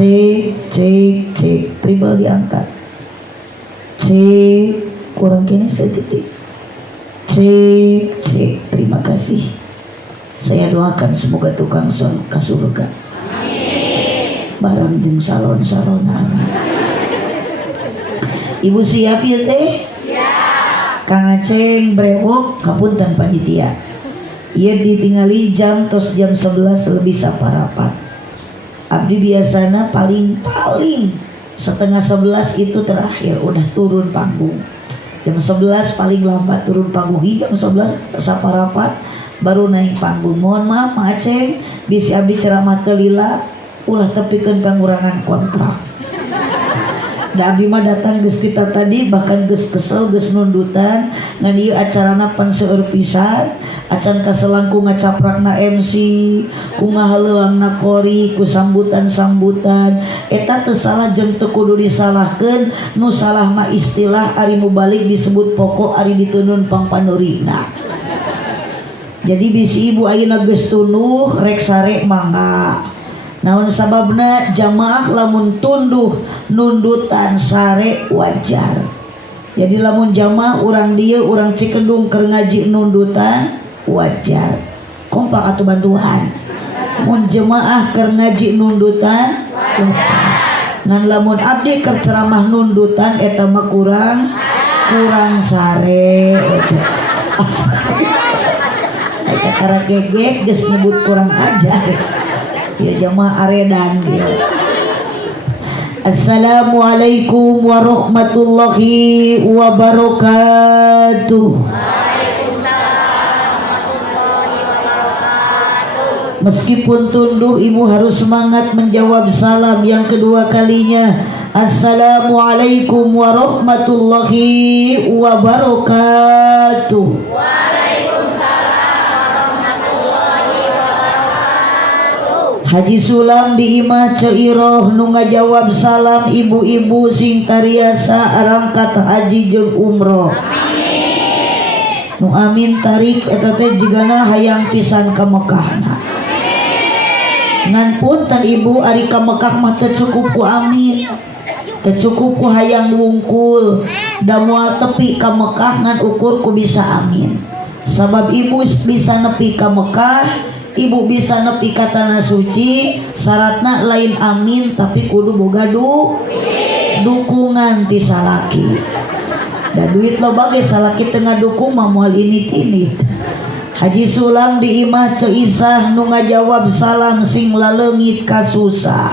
Cek tribal diangkat. Cek kurang kini sedikit. Cek terima kasih. Saya doakan semoga tukang son ka surga. Amin. Barang jeung salon-salonan. Ibu siap ya teh? Siap. Kang Aceng brewok kapunten panitia. Ieu ditingali jam 11 lebih saparapat. Abdi biasana paling setengah 11 itu terakhir udah turun panggung. Jam 11 paling lambat turun panggung. Jam 11 saparapat baru naik panggung. Mohon maaf Mak Aceng, bisi abdi ceramah kelila ulah tepikeun kangurangan kontrak. Da abdi mah datang geus kita tadi bahkan geus kesel geus nundutan ngan ieu acarana pan seueur pisan, acan kaselangku ngacaprakna MC, ku ngahaleuangna kori, ku sambutan-sambutan. Eta teu salah jeung teu kudu disalahkeun, nu salah mah istilah ari nu balik disebut pokok ari dituntun pangpanurina. Jadi bisi ibu ayeuna geus tunuh rek sare mangga. Naon sababna jamaah lamun tunduh nundutan sare wajar. Jadi lamun jamaah urang dieu urang Cikendung keur ngaji nundutan wajar. Kompak atuh bantuan. Mun jemaah keur ngaji nundutan wajar. Ngan lamun abdi keur ceramah nundutan eta mah kurang sare. Eta kara gegek geus nyebut kurang ajar. Ya jamaah aredan dia. Assalamualaikum warahmatullahi wabarakatuh. Meskipun tunduh ibu harus semangat menjawab salam yang kedua kalinya. Assalamualaikum warahmatullahi wabarakatuh. Haji Sulam di imah Ceiroh nu ngajawab salam ibu-ibu sing tariasa arangkat haji jeung umroh. Amin. Nu amin tarik eta teh jigana hayang pisan ka Mekahna. Ngan punten ibu ari ka Mekah mah teu cukup ku amin. Teu cukup ku hayang wungkul. Da moal tepi ka Mekah ngan ukur ku bisa amin. Sabab ibu bisa nepi ka Mekah, ibu bisa nepi ka tanah suci, syaratna lain amin tapi kudu boga dukungan ti salaki. Da duit loba ge salaki teu ngadukung mah moal ini. Haji Sulam di imah Ceisah nu ngajawab salam sing laleungit ka susah.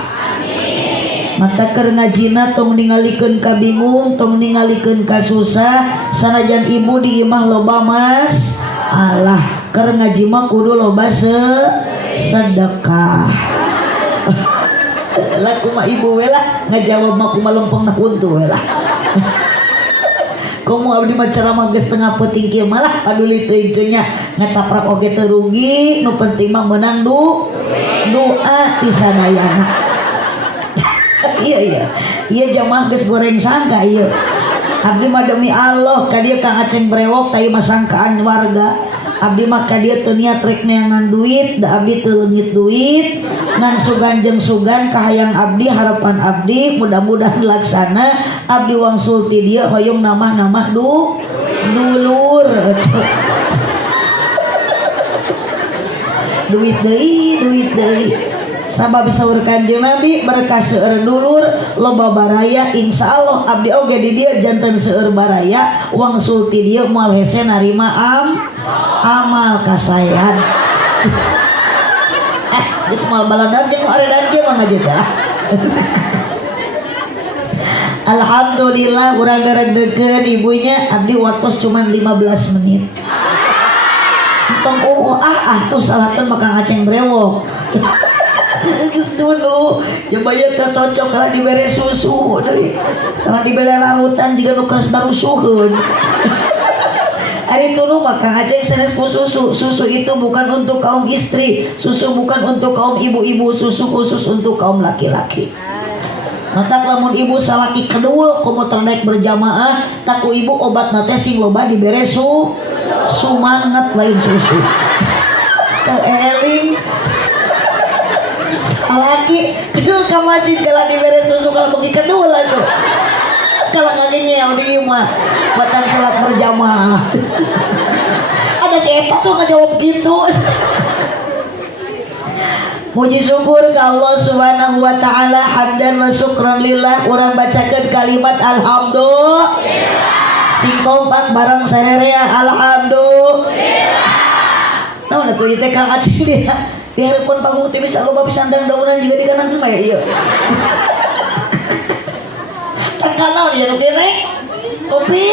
Mata keur ngajina tong ningalikeun ka bingung, tong ningalikeun ka susah, sanajan ibu di imah loba mas alah keur ngaji mah kudu loba sedekah. Lah kumaha ibu we lah ngajawab mah kumaha lempengna kuntu we lah. Komo abdi mah ceramah geus tengah peuting kieu malah paduli teuing nya ngacaprak oge teu rugi, nu penting mah meunang doa ti sadayana. Iya jamaah geus goreng sangka ieu. Abdi mah demi Allah ka dieu Kang Aceng brewok teu mah sangkaan warga. Abdi mah ka dieu teu niat rek neangan duit, da abdi teu leungit duit. Ngan sugan jeung sugan kahayang abdi harapan abdi mudah-mudahan laksana. Abdi wangsul ti dieu hoyong namah-namah dulur. Duit deui. Sabab saur Kanjeng Nabi berkah seueur dulur loba baraya, insyaallah abdi oge di dieu janten seueur baraya wangsul ti dieu moal hese narima amal kasayan. Geus moal baladan jeung aredan kieu mah ngajedah. Alhamdulillah urang derek-dekeun ibunya abdi waktos cuman 15 menit. Tong tuh salakeun mah Kang Aceng brewok. Geus dulu ya bayar teh cocok kalau dibere susu deui. Kalau dibere lautan juga nu keus barusuheun. Ari tuluh mah Kang Aceng sanes ku susu. Susu itu bukan untuk kaum istri, susu bukan untuk kaum ibu-ibu, susu khusus untuk kaum laki-laki. Mata lamun ibu salaki kedul komo ternaik berjamaah taku ibu obat nate sing loba dibere sumanget lain susu. Eling laki kedul ke masjid kalau diberi susu kalau pergi kedul lah tuh kalau ngaginya yang di rumah buatan sholat berjamaah ada si Eta tuh ngejawab gitu. Puji syukur ke Allah subhanahu wa ta'ala, hamdan wa syukran lillah. Urang bacakan kalimat alhamdulillah sing kompak bareng sarerea alhamdulillah. Nah udah tuh itu Kang Aceh dia biarpun panggung teh bisa loba pisan dan daunan juga di kanan mah ya iya tak kanal dia nu kene kopi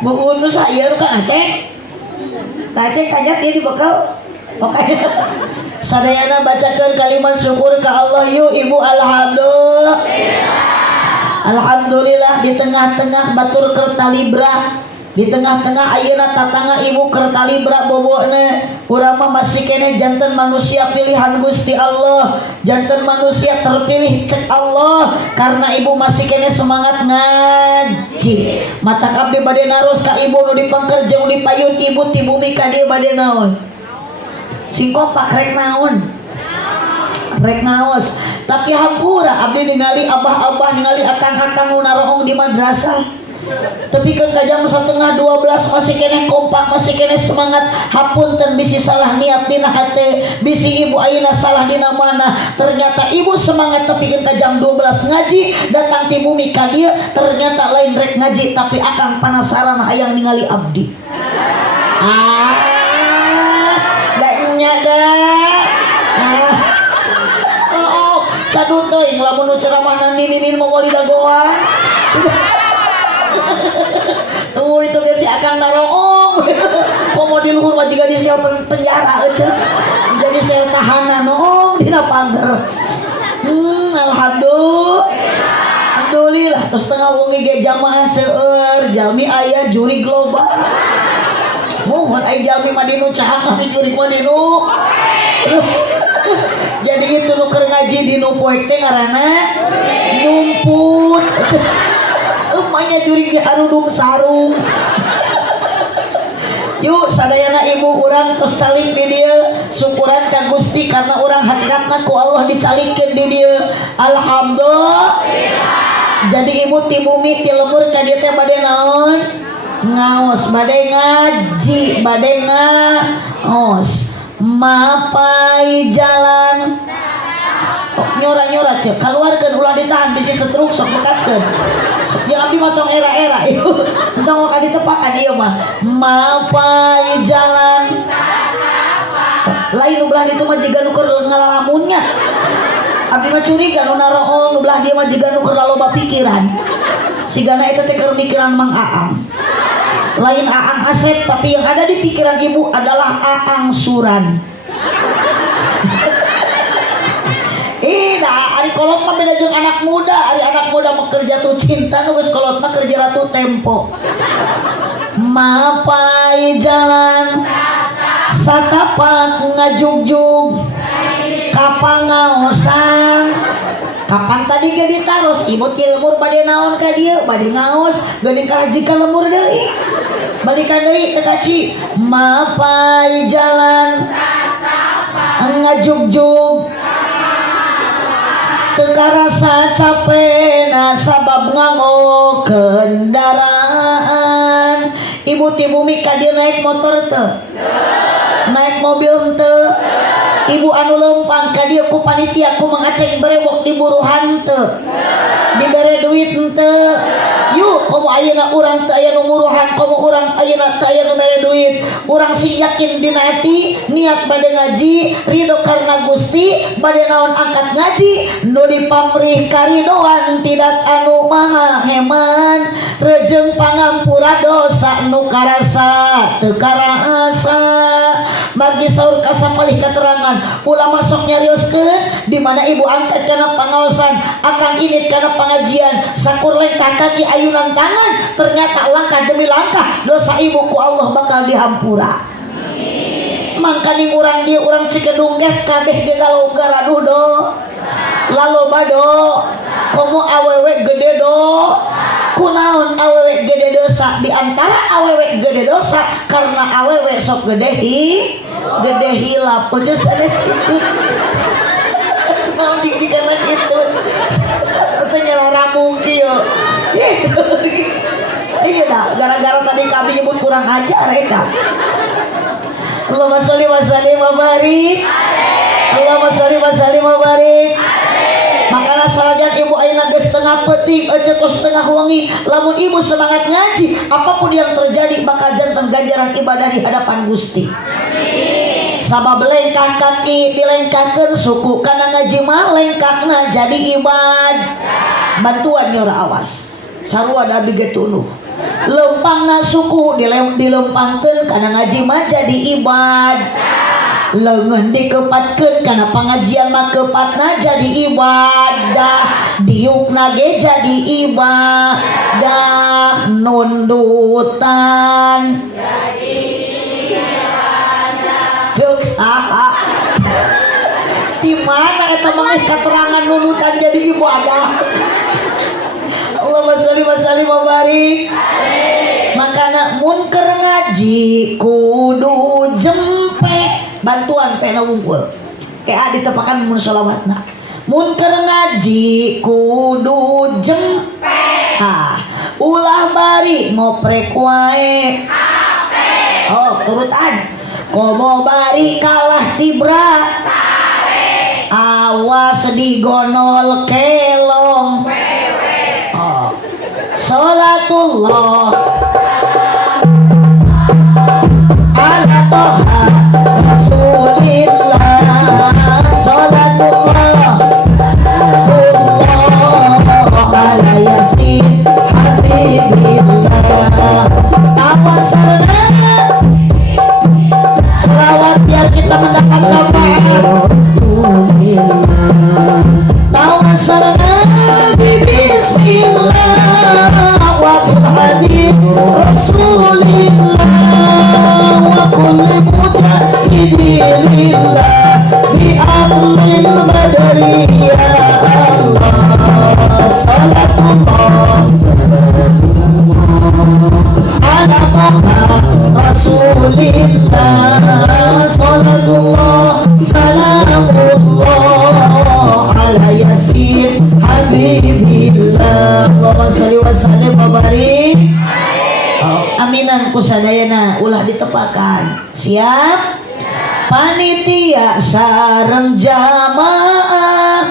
mau nu saya nu Kang Aceh kajat dia dibekal makanya sadayana bacakan kalimat syukur ke Allah yuk ibu alhamdulillah. Alhamdulillah di tengah-tengah batur kertalibra di tengah-tengah ayeuna tatangga ibu kertalibra bobone urang mah masih kene janten manusia pilihan Gusti Allah janten manusia terpilih cek Allah karena ibu masih kene semangat ngaji mata abdi bade naros ka ibu nu dipengker jeung dipayun ibu ti bumi ka dieu bade naon sing kompak rek naon rek ngaos tapi hampura abdi ningali abah-abah ningali akang-akang nu naroong di madrasah tapi kan jam 11:30 masih kene kompak masih kene semangat hapunten bisi salah niat dina hate bisi ibu ayeuna salah dina mana ternyata ibu semangat tapi kan jam 12 ngaji datang ti bumi ka dieu ternyata lain rek ngaji tapi akang penasaran hayang ningali abdi da nyada Caduh teuing lamun nu ceramah ninin mongoli dagoan. Tuh itu ge si akang naroong. Komo di luhur mah jiga di sel penjara eueuh. Jadi sel tahanan noong dina pager. Alhamdulillah. Terus tengah wengi ge jamaah seueur, jalmi aya juri global. Mohon aya jalmi mah dinu cahang juri mah dinu. Jadi itu nuker ngaji di nupoek teh ngaranna numput umanya juri di harudum sarung yuk sadayana ibu urang tos calik di dieu syukuran ka Gusti karena urang hadiratna ku Allah dicalikeun di dieu alhamdulillah jadi ibu ti bumi ti lemur ka dieu teh bade naon ngaos bade ngaji bade ngaos mapai jalan nyora-nyora cek keluarkan ulah ditahan bisa setruk sok bekaskeun sok jeung abdi mah tong era-era ieu tong ka ditepakan ieu mah mapai jalan lain ulah ditu mah jiga nu keur ngalalamunnya abdi mah curiga nu naroong ulah dia mah jiga nu keur laloba pikiran sigana eta teh keur mikiran Mang Aang lain Aang Asep tapi yang ada di pikiran ibu adalah Aang Suran. Ari kolot mah beda jeung anak muda, ari anak muda mah kerja tuh cinta nu geus kolot mah kerja ratu tempo. Mapai jalan satapak ngajugjug kapangaosan kapan tadi ge ditaros ibu ti lemur bade naon ka dieu bade ngaos geuning kahaji ka lemur deui balikan deui teh kaci mapai jalan ngajugjug teu karasa capena sabab nganggo kendaraan ibu ti bumi ka dieu naik motor teu naik mobil teu ibu anu lempang ka dieu ku panitia ku mangaceng berewok di buruhan teu dibere duit teu yuk komo ayeuna urang teu aya nu muruhan komo urang ayeuna teu aya nu mere duit urang sing yakin dina hati niat bade ngaji ridho karena Gusti bade naon angkat ngaji nu dipamrih karidoan tidak anu maha heman rejeung pangampura dosa nu karasa teu karasa margi saur kasamalih keterangan ulama sok nyarioskeun di mana ibu angkat kana pangaosan akang init kana pengajian sakur lengkah kaki ayunan tangan ternyata langkah demi langkah dosa ibu ku Allah bakal dihampura mangkani urang dia urang Cikedung geh kabeh ge galogara aduh do laloba do komo awewe gede do kunaon awewe gede dosa di antara awewe gede dosa karena awewe sok gede hi gede hilap aja sanes itu mau dikikan itu katanya orang mungkin iya dah gara-gara tadi kami nyebut kurang ajar eta Allahumma sholli wa sallim wa barik Allahumma sholli wa sallim wa barik. Makanya salajan ibu ayeuna geus setengah peuting ecetos setengah wangi lamun ibu semangat ngaji apapun yang terjadi bakal janten ganjaran ibadah di hadapan Gusti. Sabab lengkah kaki dilengkahkeun suku kana ngaji mah lengkahna jadi ibad. Bantuan nyora awas. Sarua da abdi ge tuluh. Lempangna suku dilempangkeun kana ngaji mah jadi ibad. Leungeun dikepatkeun kana pangajian mah kepatna jadi ibadah. Diukna ge jadi ibadah. Nundutan jadi ibadah. Cuk di mana eta mah keterangan nundutan jadi ibadah. Allahumma sholli wa sallim wa barik. Makana mun keur ngaji kudu jempe bantuan pena wungkul kayak adi tepakan mun sholawatna mun keur ngaji kudu jempe ulah bari ngoprek wae oh turutan komo bari kalah tibra sare awas digonol kelong oh sholatullah ala toha Rasulillah sholatullah ala yasin habibillah tawasalna selawat biar kita mendapat syafaat tawasalna bismillah wa bihadim Rasulillah wa kulli lillah bi amril badariyah Allah salatullah ala Rasulillah salatullah salamullah ala yasin habibillah Allahumma sholli wa sallim wa barik. Aminan kusadayana ulah ditepakan siap panitia sareng jamaah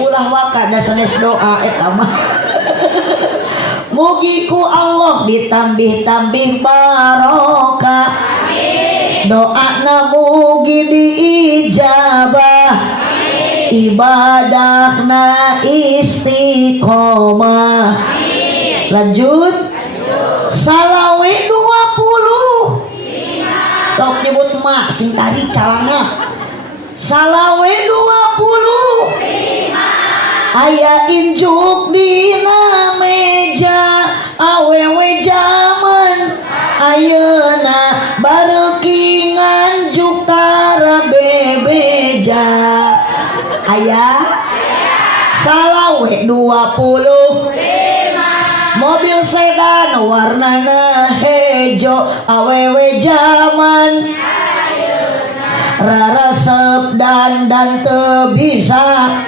ulah waka da sanes doa eta mah mugi ku Allah ditambih-tambih barokah doana mugi diijabah ibadahna istiqomah lanjut salawe 20 sok nyebut mak sing tadi calana salawe 20 aya injuk dina meja awewe zaman ayeuna bareuki nganjuk tara bebeja aya salawe 20 mobil sedan warnana hejo awewe zaman rarasep dan teu bisa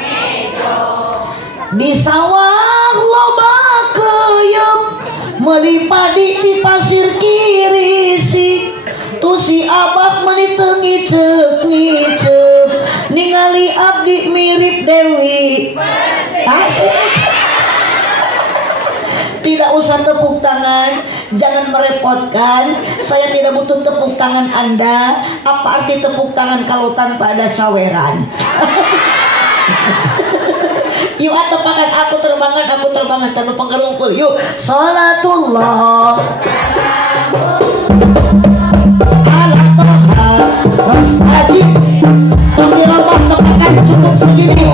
di sawah loba keuyeup meuli padi di pasir kirisi tu si abah meuli teu ngiceup ningali abdi mirip Dewi asik. Tidak usah tepuk tangan, jangan merepotkan. Saya tidak butuh tepuk tangan Anda. Apa arti tepuk tangan kalau tanpa ada saweran? Yuk tepakan aku terbangan tanpa penggerungkul. Yuk salatullah ala toha Rasulullah. Kami rombong tepakan cukup segini.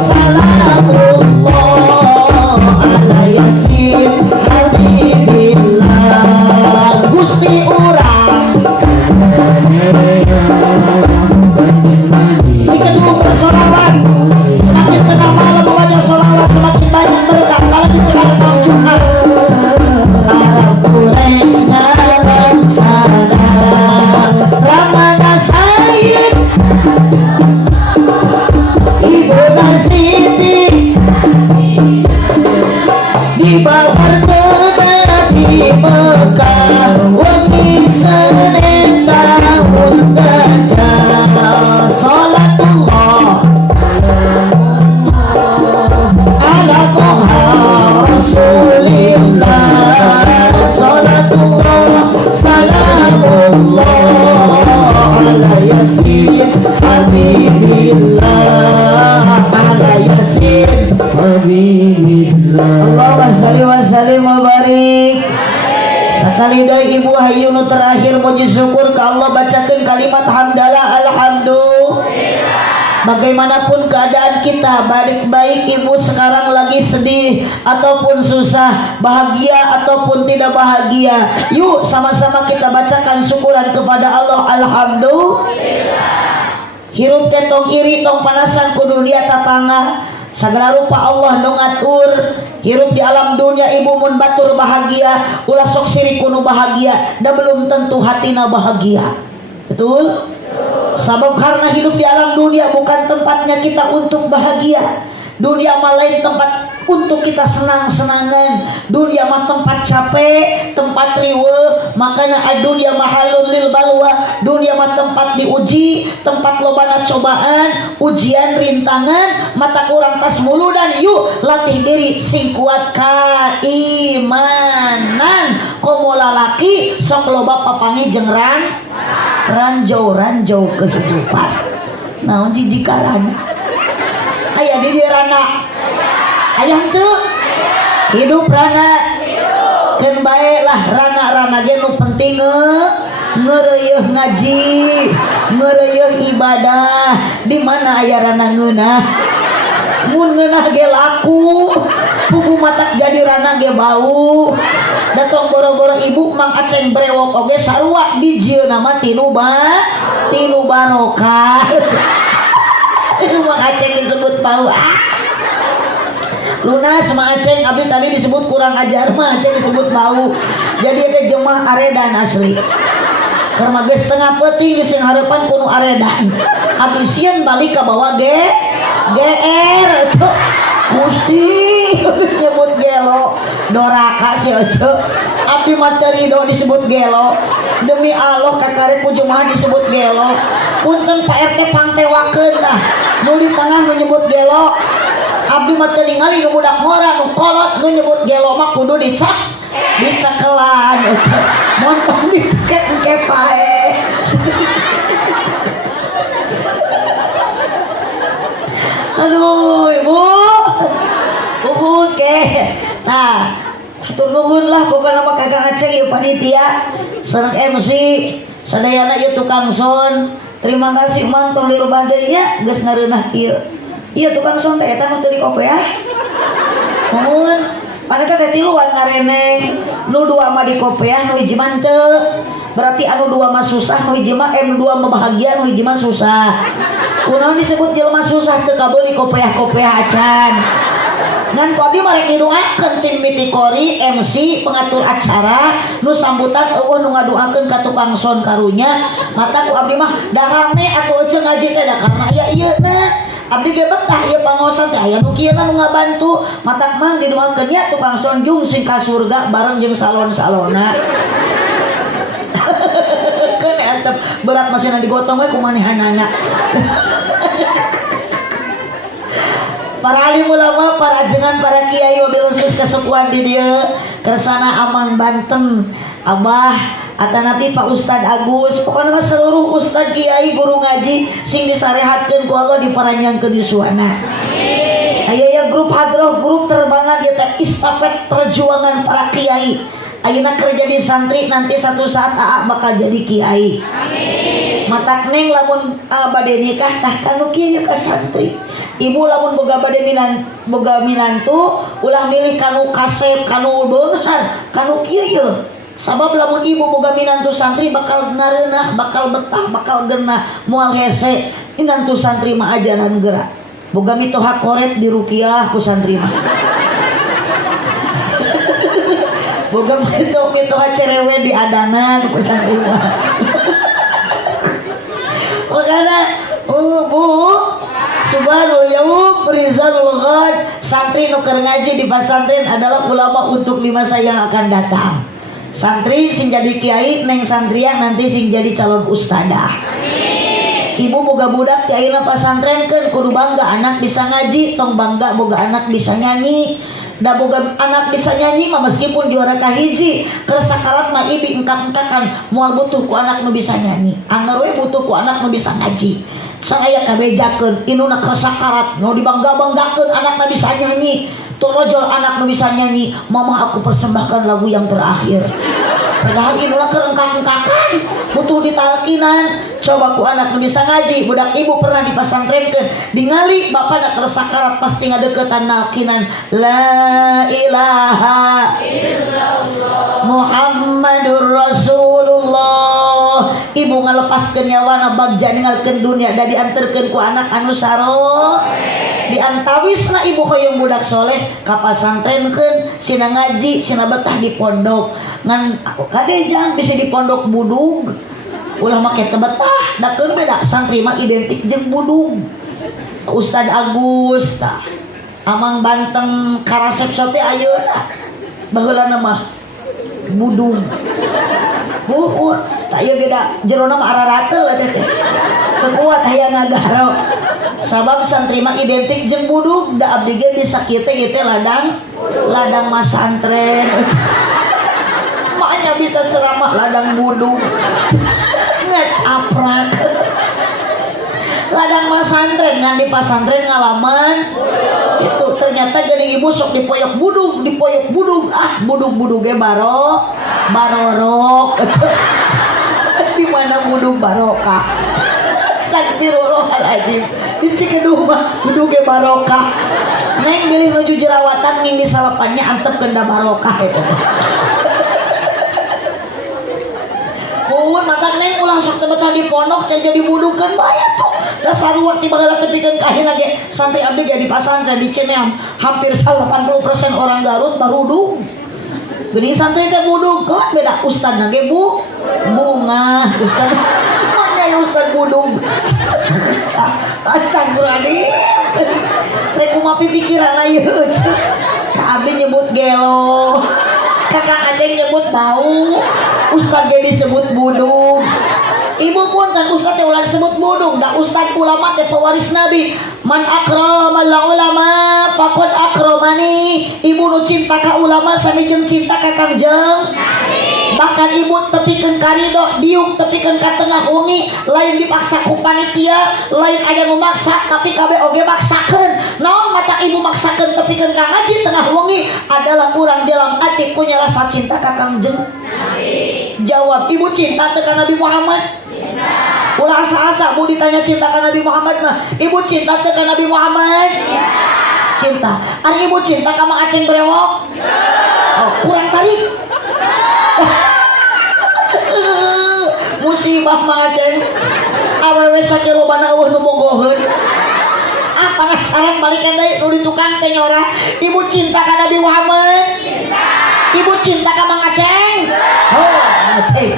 Salamullah ala yasin habibillah Gusti urang si kedua bersolawat semakin tengah malam membaca solawat semakin banyak berkah apalagi sekarang mau Jumat para Quraisy nalan sadar Ramadhan Ibuna Siti dibabar di Mekah wajib Senin tahun gajah salatullah ala Toha Rasulillah salatullah salamullah ala Yasin Habibillah ala Yasin Habibillah Allahumma salli wa sallim wa barik. Sekali dari ibu hayu nu terakhir puji syukur ke Allah, bacakan kalimat hamdalah alhamdulillah. Bagaimanapun keadaan kita, baik ibu sekarang lagi sedih ataupun susah, bahagia ataupun tidak bahagia, yuk sama-sama kita bacakan syukuran kepada Allah alhamdulillah. Hirup tong iri tong panasan ku dunia tatangga, segala rupa Allah nu ngatur. Hirup di alam dunia ibu mun batur bahagia, ulah sok sirik kuno bahagia, dan belum tentu hatina bahagia. Betul? Sabab karena hidup di alam dunia bukan tempatnya kita untuk bahagia. Dunia mah lain tempat untuk kita senang-senangan. Dunia mah tempat capek, tempat riweuh. Makanya dunia mahalun lil balwa. Dunia mah tempat diuji, tempat lobana cobaan, ujian, rintangan. Mata kurang tas mulu dan yuk latih diri sing kuat kaimanan. Komo lalaki sok loba papangi jeung ranjau kehidupan. Naon jijikaran aya di dieu rana aya teu hidup rana keun bae lah rana ge nu penting ngeureuyeuh ngaji ngeureuyeuh ibadah. Di mana aya rana ngeunah mun ngeunah ge laku pugu matak jadi rana ge bau. Datang boro-boro ibu Mang Aceng brewok oge sarua dijieun nama tinu barokah. Mang Aceng disebut bau lunas Mang Aceng abdi tadi disebut kurang ajar Mang Aceng disebut bau. Jadi ada jemaah aredan asli karena geus setengah peuting di sing harapan kuno aredan abdi sieun balik ka bawah GR Gusti disebut gelo doraka si ojo abdi materido disebut gelo. Demi Allah kakare ku jemaah disebut gelo. Punten Pak RT pangtewakeun lah nu di tengah menyebut gelo. Abdi mah teu ningali nu budak ngora nu kolot nu nyebut gelo mah kudu dicakelan montong dicek engke pae. Aduh ibu uhud ke nah hatur nuhun lah bukan nama Kakang Aceng ieu panitia sareng MC sadayana ieu tukang sound. Terima kasih Mang tong dirubah deui nya geus ngareunah ieu. Ieu tukang sound teh eta nu teu dikopeah. Mun paneta teh tiluan ngareneng nu dua mah dikopeah nu hiji mah teu. Berarti anu dua mah susah nu hiji mah nu dua mah bahagia nu hiji mah susah. Kunaon disebut jelema susah teu kabeuli kopeah-kopeah acan. Ngan ku abdi marek didoakeun tim Mitikori MC pengatur acara nu sambutan eueuh nu ngadoakeun ka tukang sound karunya. Mata ku abdi mah da rame atuh eceung ngaji teh da karena aya ieuna. Abdi ge betah ieu pangosan teh aya nu kieu nu ngabantu. Mata mah didoakeun nya tukang sound jung sing ka surga bareng jeung salon-salona. Kan antep berat masih digotong we kumanehanana. Para alim ulama, para ajengan, para kiai wabil khusus kesepuan di dieu kersana Amang Banten, Abah atanapi Pak Ustad Agus, pokoknya seluruh ustad kiai guru ngaji sing disarehatkeun ku Allah diparanjangkeun yuswana. Aya ya grup hadroh, grup terbangan ieu teh istafet perjuangan para kiai. Ayeuna kerja di santri nanti satu saat AA bakal jadi kiai. Amin. Matak neng lamun bade nikah tah kanu kieu ka santri. Ibu lamun boga bade minantu ulah milih kanu kasep kanu beunghar kanu kieu. Sabab lamun ibu boga minantu santri bakal ngareunah, bakal betah, bakal genah, moal hese. Minantu santri mah ajaran geura. Boga mitoha koret di rupiah ku santri mah. Boga mitoha cerewe di adanan ku santri mah. Makana bu Subhanul yaum rizalul ghad. Santri nu keur ngaji di pesantren adalah ulama untuk di masa yang akan datang. Santri sing jadi kiai, neng santrian nanti sing jadi calon ustadah. Ibu boga budak kiai na pesantren kan kudu bangga anak bisa ngaji, tong bangga boga anak bisa nyanyi. Da boga anak bisa nyanyi mah meskipun juara kahiji keur sakarat mah ibi engkak-engkakan moal butuh ku anak nu bisa nyanyi. Anggar we butuh ku anak nu bisa ngaji. Sang aya kabejakeun inuna keur sakarat nu dibangga-banggakeun anak nu bisa nyanyi. Tuh rojol anak nu bisa nyanyi, mama aku persembahkan lagu yang terakhir. Padahal inuna keur engkak-engkakan butuh ditalkinan. Coba ku anak nu bisa ngaji, budak ibu pernah dipasantrenkeun ningali bapana keur sakarat pasti ngadeuketan nalkinan la ilaha illallah Muhammadur Rasulullah. Ibu ngalepaskeun nyawana bagja ninggalkeun dunia da dianterkeun ku anak anu saro. Diantawisna ibu hoyong budak soleh ka pasantrenkeun sina ngaji sina betah di pondok ngan kadejang bisa di pondok budug ulah make teu betah da keur beda santri mah identik jeung budug. Ustad Agus tah amang Banteng Karasepso teh ayeuna baheulana mah budug. Tak iya beda jerona mah ararateul teh kuat aya ngagaro. Sabab santri mah identik jeung budug da abdi ge bisa kieu teh ladang masantren. Maknya bisa ceramah ladang budug. Ngecaprak. Ladang masantren ngan di pasantren ngalaman itu ternyata jadi ibu sok dipoyok budug budug ge barorok. Di mana budug barokah? Astagfirullahaladzim. Di Cikeduh mah budug ge barokah. Neng bilih nuju jerawatan nging di salapannya antep kenda barokah itu. Mun mata neng ulah sok betah di pondok jadi budukeun bayar tuh. Da sarua ti baheula tepikeun kahina ge sampai abdi ge di pasantren di Cineam hampir 80% orang Garut barudung. Geuning santri teh budug kan beda ustadna ge bunga ustad. Mana ya ustad budug. Astagfirullahaladzim. Rek kumaha pikiran ieu. Abdi nyebut gelo. Kakak Aceh nyebut bau, ustad ge disebut budug. Ibu pun kan ustad teh ulah disebut budug, da ustad ulama teh pewaris Nabi. Man akramal ulama faqad akramani. Ibu nu cinta ka ulama sami jeung cinta ka Kangjeng Nabi. Bahkan ibu tepikeun karido, diuk tepikeun ka tengah wengi, lain dipaksa ku panitia, lain aya nu maksa tapi kabeh oge maksakeun. Naon mata ibu maksakeun tepikeun ka ngaji tengah wengi adalah kurang dalam hati punya rasa cinta ka Kangjeng Nabi. Jawab, ibu cinta teu ka Nabi Muhammad? Cinta. Ulah asa-asa bu ditanya cinta ka Nabi Muhammad mah, ibu cinta teu ka Nabi Muhammad? Cinta. Ari ibu cinta ka Mang Aceng Brewok? Oh, kurang tarik. Musibah Mang Aceng. Awewe sakelobana eueuh nu bogoheun. Penasaran balikan deui nu di tukang teh nyorah. Ibu cinta ka Nabi Muhammad? Cinta. Ibu cinta ka Mang Aceng? Oh, Mang Aceng.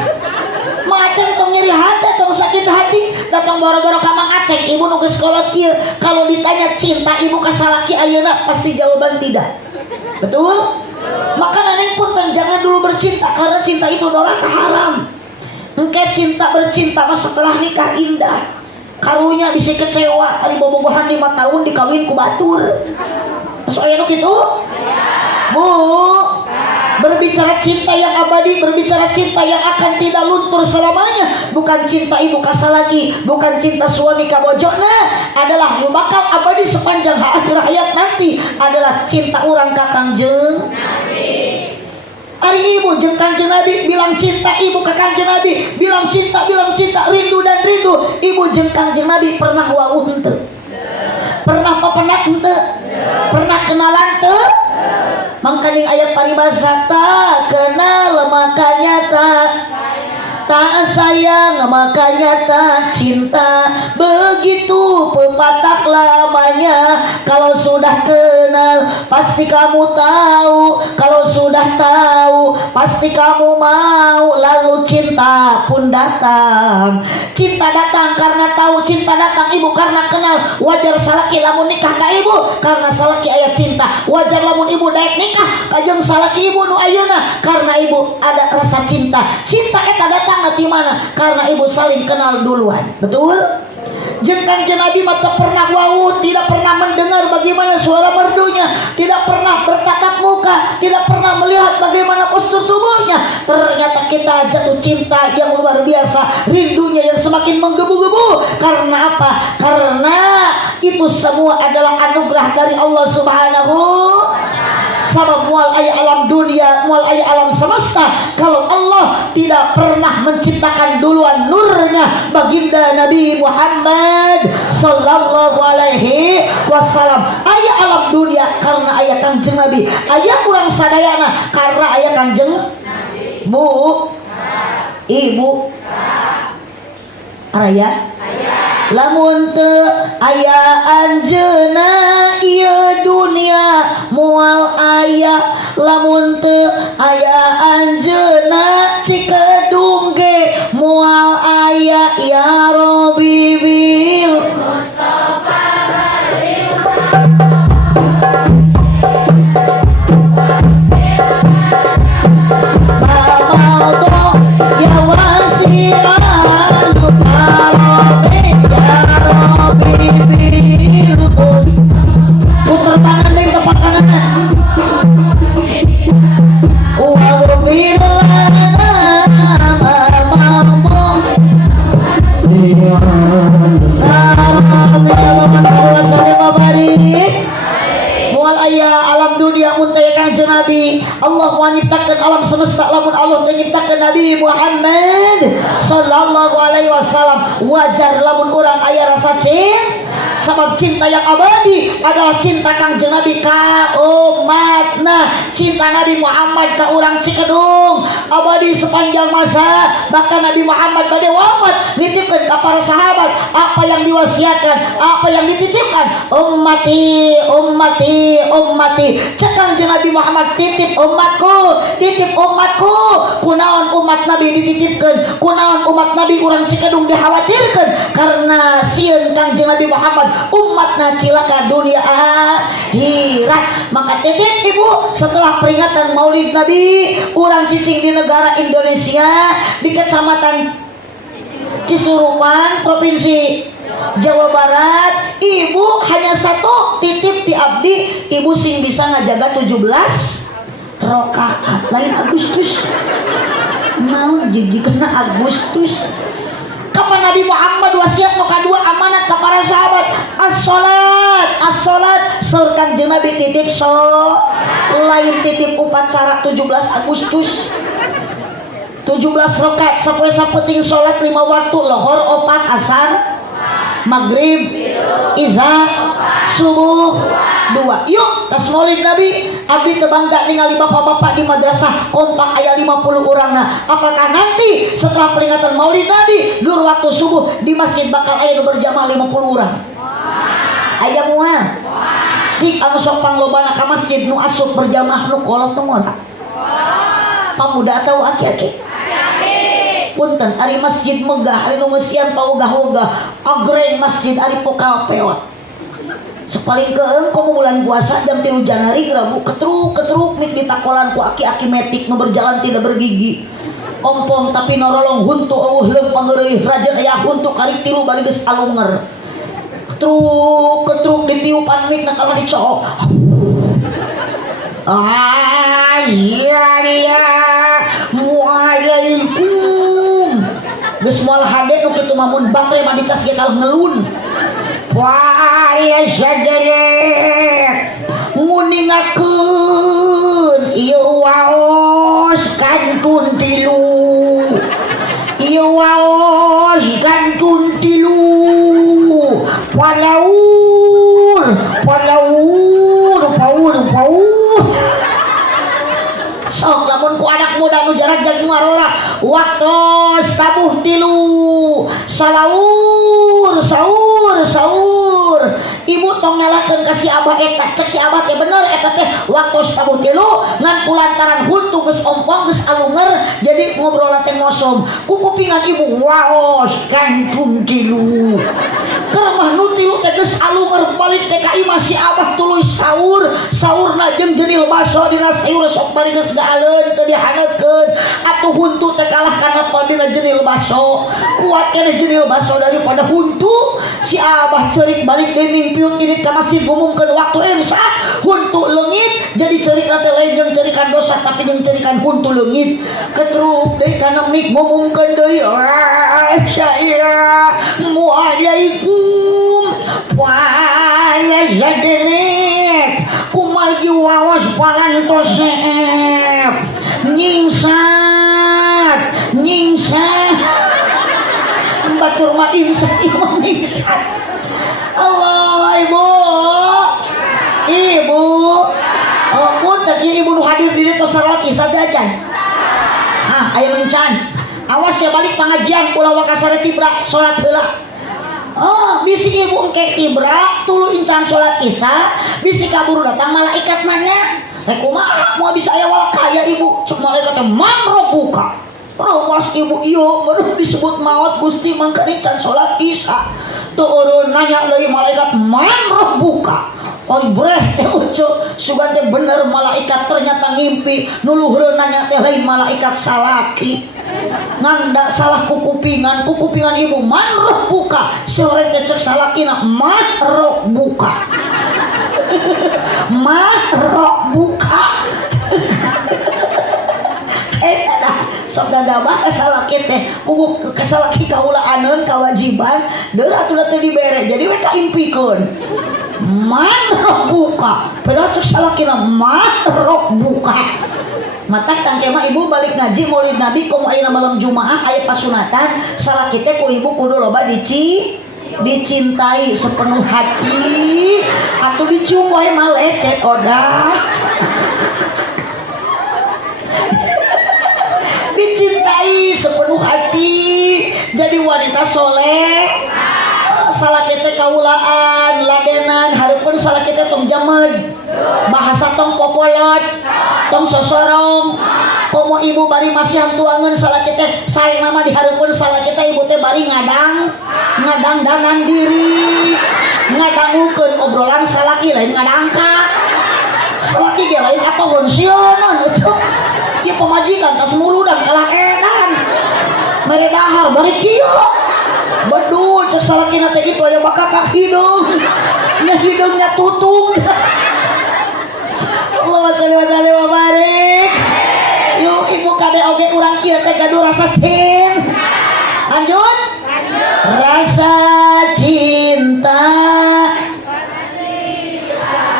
Mang Aceng tong nyeri hati, tong sakit hati, datang boro-boro ka Mang Aceng. Ibu nu geus kolot kieu, kalau ditanya cinta ibu ka salaki ayeuna pasti jawaban tidak. Betul? Maka neneng pun jangan dulu bercinta karena cinta itu doraka haram. Engke cinta bercinta mah setelah nikah indah. Karunya bisa kecewa ari bobogohan 5 tahun dikawin ku batur. Soalnya gitu? Bu, berbicara cinta yang abadi, berbicara cinta yang akan tidak luntur selamanya, bukan cinta ibu ka salaki, bukan cinta suami ka bojona, adalah nu bakal abadi sepanjang akhir hayat nanti adalah cinta urang ka Kangjeng Nabi. Hari ibu jeung Kangjeng Nabi bilang cinta ibu ke Kangjeng Nabi, bilang cinta, rindu dan rindu. Ibu jeung Kangjeng Nabi pernah wawuh henteu? Pernah papenak henteu? Pernah kenalan teu? Mangkaning ayat paribasa tak kenal maka nyata Tak sayang makanya tak cinta, begitu pepatah lamanya. Kalau sudah kenal pasti kamu tahu, kalau sudah tahu pasti kamu mau. Lalu cinta pun datang. Cinta datang karena tahu, cinta datang ibu karena kenal. Wajar salaki lamun nikah ka ibu karena salaki aya cinta. Wajar lamun ibu daek nikah kajeng salaki ibu nu ayeuna karena ibu ada rasa cinta. Cinta eta datang di mana? Karena ibu saling kenal duluan. Betul? Jeung Kanjeng Nabi mata pernah wau, tidak pernah mendengar bagaimana suara merdunya, tidak pernah bertatap muka, tidak pernah melihat bagaimana postur tubuhnya. Ternyata kita jatuh cinta yang luar biasa, rindunya yang semakin menggebu-gebu. Karena apa? Karena itu semua adalah anugerah dari Allah Subhanahu. Sabab mual aya alam dunia, mual aya alam semesta, kalau Allah tidak pernah menciptakan duluan nurnya baginda Nabi Muhammad sallallahu alaihi wasallam. Aya alam dunia karena aya Kanjeng Nabi, aya kurang sadayana karena aya Kanjeng Bu Ibu Araya. Lamun teu aya anjeunna ieu dunia moal aya, lamun teu aya anjeunna cikedung ge moal aya. Ya Rabbi bil Mustafa ya wasi'al putar tangan dari tepat kanan. Mual aya alam dunia muntaya Kanjeng Nabi, Allah menciptakan alam semesta lamun Allah menciptakan Nabi Muhammad sallallahu alaihi wasallam. Wajar lamun urang aya rasa cinta. Sebab cinta yang abadi adalah cinta Kanjeng Nabi ka umatna. Cinta Nabi Muhammad ka urang Cikedung abadi sepanjang masa. Bahkan Nabi Muhammad bade wafat nitipkeun ka para sahabat apa yang diwasiatkan, apa yang dititipkan. Ummati ummati ummati. Cek Kanjeng Nabi Muhammad, titip umatku, titip umatku. Kunaon umat Nabi dititipkeun, kunaon umat Nabi urang Cikedung dikhawatirkeun karena sieun Kanjeng Nabi Muhammad umatna cilaka dunia akhirat. Maka titip ibu, setelah peringatan Maulid Nabi urang cicing di negara Indonesia di Kecamatan Cisurupan Provinsi Jawa Barat, ibu hanya satu titip di abdi, ibu sing bisa ngajaga 17 rakaat. Lain Agustus mau jadi kena Agustus. Kapan Nabi Muhammad wasiat nu kadua amanat ke para sahabat, as-salat as-salat. Saur Kanjeng Nabi titip lain titip upacara 17 Agustus 17 rakaat sapoe sapeting salat 5 waktu, lohor 4, asar maghrib isya subuh 2. Yuk tas Maulid Nabi. Abdi teu bangga ningali bapak-bapak di madrasah kompak aya 50 urangna. Apakah nanti setelah peringatan Maulid Nabi dur waktu subuh di masjid bakal aya nu berjamaah 50 urang? Aya moal. Cik anu sok panglobana ka masjid nu asup berjamaah nu kolot teu moal. Pamuda atau aki-aki? Punten ari masjid megah, ari nu ngeusian paugah-ugah, agreng masjid ari pokal peot. Sepaling keeng komo bulan puasa jam 3 Januari Rabu ketruk mik ditakolan ku aki-aki metik nu berjalan tidak bergigi. Ompong tapi norolong huntu eueuh leung pangeureuy raja aya huntu kari 3 bari geus alunger. Ketruk ditiupan mik na kana dicok. Iya Waalaikum. Geus moal hade nu kitu mamun baterai mah dicas ge kalah ngelun. Wah ya sadere nguningakeun ieu waos kantun tilu, ieu waos kantun tilu, paur sok lamun ku anak muda nu jarak jeung marora waktu tabuh tilu salaur sahur ibu tong nyalakeun ka si abah eta cek si abah teh bener eta teh waktu tabuh tilu ngan kulantaran huntu geus ompong geus alunger jadi ngobrol teh ngosom ku kupingan ibu waos kangkung tilu keur mah nu tilu teh geus alunger balik teh ka imah si abah tuluy saurna jeung jenil baso dina sayur sok bari geus gaaleun teu dihaneutkeun atuh huntu teh kalah kana dina jenil baso kuat kana jenil baso daripada huntu si abah ceurik balik deui mimpiun ini ka masjid ngomongkeun waktu imsak huntu leungit jadi ceurik teh lain jeung ceurikan dosa tapi jeung ceurikan huntu leungit ketrup deui kana mik ngomongkeun deui Assalamualaikum waalaikumsalam kumaji wawas palantosep nyingsat batur mah imsak imam nyingsat Allah ibu oh punten ibu nu hadir di ditu salat isya ajan aya mencan awas ya balik pengajian kula wakasare tibra salat heula oh bisi ibu engke tibra tulu incan salat isya bisi kabur datang malaikat nanya rek kumaha moal bisa aya walak kaya ibu cek malaikat teh man rabbuka rawas ibu ieu baru disebut maot Gusti mangka incan salat isya turun nanya dari malaikat man rabbuka on breh teh ucuk sugan teh bener malaikat ternyata ngimpi nu luhur nanya teh lain malaikat salaki nganda salah kukupingan ibu man rabbuka sore teh cek salakina man rabbuka man rabbuka sok dadabah kasalaki teh puguh kasalaki kaulaaneun kawajiban deura atuh teh dibere jadi we kaimpikeun man rabbuka padahal cek salakina man rabbuka mata tangke mah ibu balik ngaji maulid nabi komo ayeuna malam jumaah aya pasunatan salaki teh ku ibu kudu loba dicintai sepenuh hati atuh dicium wae mah lecet odak dicintai sepenuh hati jadi wanita soleh salaki teh kaulaan ladenan hareupeun salaki teh tong jamed bahasa tong popolot tong sosorong komo ibu bari masih hantuangeun salaki teh sae nama dihareupeun salaki teh ibu teh bari ngadang danan diri ngadangukeun obrolan salaki lain ngadangka salaki ge lain atoh sionun ieu pamajikan tas mulu dan kalah edan mere dahar bari kieu bedu cek salakina teh itu aya bakak hidung nya hidungnya tutung Allahumma sholli wa sallim wa barik yuk ibu kade oge urang kieu teh gaduh rasa cinta lanjut rasa cinta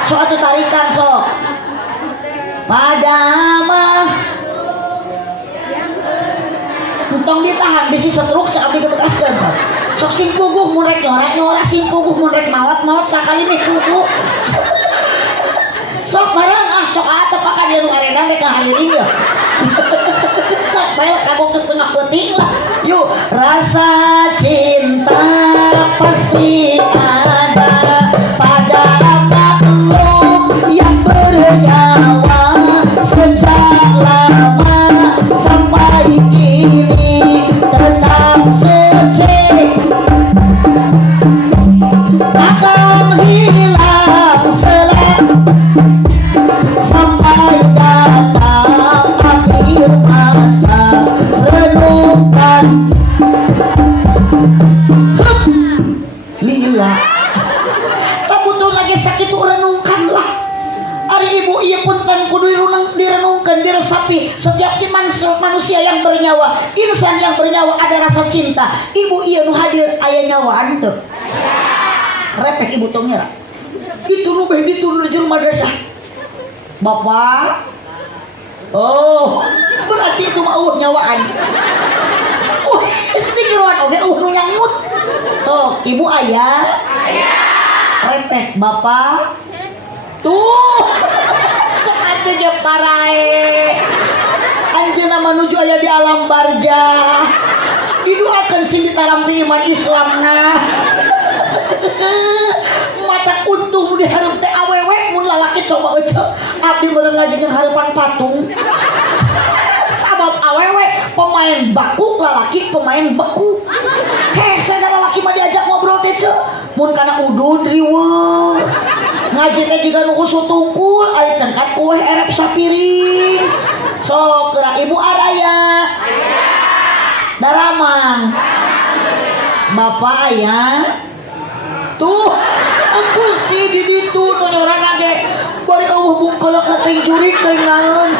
so atuh tarikan sok pada mah tong ditahan bisi setruk sakabdi gebekaskeun sok sing puguh mun rek nyora sing puguh mun rek maot sakali meh puguh sok bareng sok atuh pakan dia nu arenan rek ngahaliring ya sok bae kabong geus tengah peuting lah yuk rasa cinta pasti ada pada makhluk yang bernyawa sejak lama sampai kini tetap suci akan hilang selam sampai datang akhir masa renungkan lila tak butuh lagi sakit renungkan lah hari ibu iya pun kan kudu direnungkan diresapi setiap manusia yang bernyawa insan yang bernyawa ada rasa cinta ibu iya nu hadir aya nyawa anteu repek ibu tongnya itu nu beh diturun di madrasah bapak oh berarti itu mah nyawaan istighfar oge nu nyangut sok ibu aya repek bapak tuh sekadeu ge parae anjeunna menuju aya di alam barzah. Didoakeun sing ditarampi iman Islamna. Mata untung di hareup teh awewe mun lalaki coba eueuh. Abdi meureun ngajikeun hareupan patung. Sabab awewe pemain baku, lalaki pemain beku. Hese da lalaki mah diajak ngobrol teh ceu. Mun kana udud riweuh. Ngaji teh juga nu usut tungkul, ari cengkat kueh erep sapiring. Sok geura ibu araya. Daramang. Bapak aya. Tuh, Gusti di ditu nu nyorana ge bari eueuh bungkelek na teh jurik teh naon.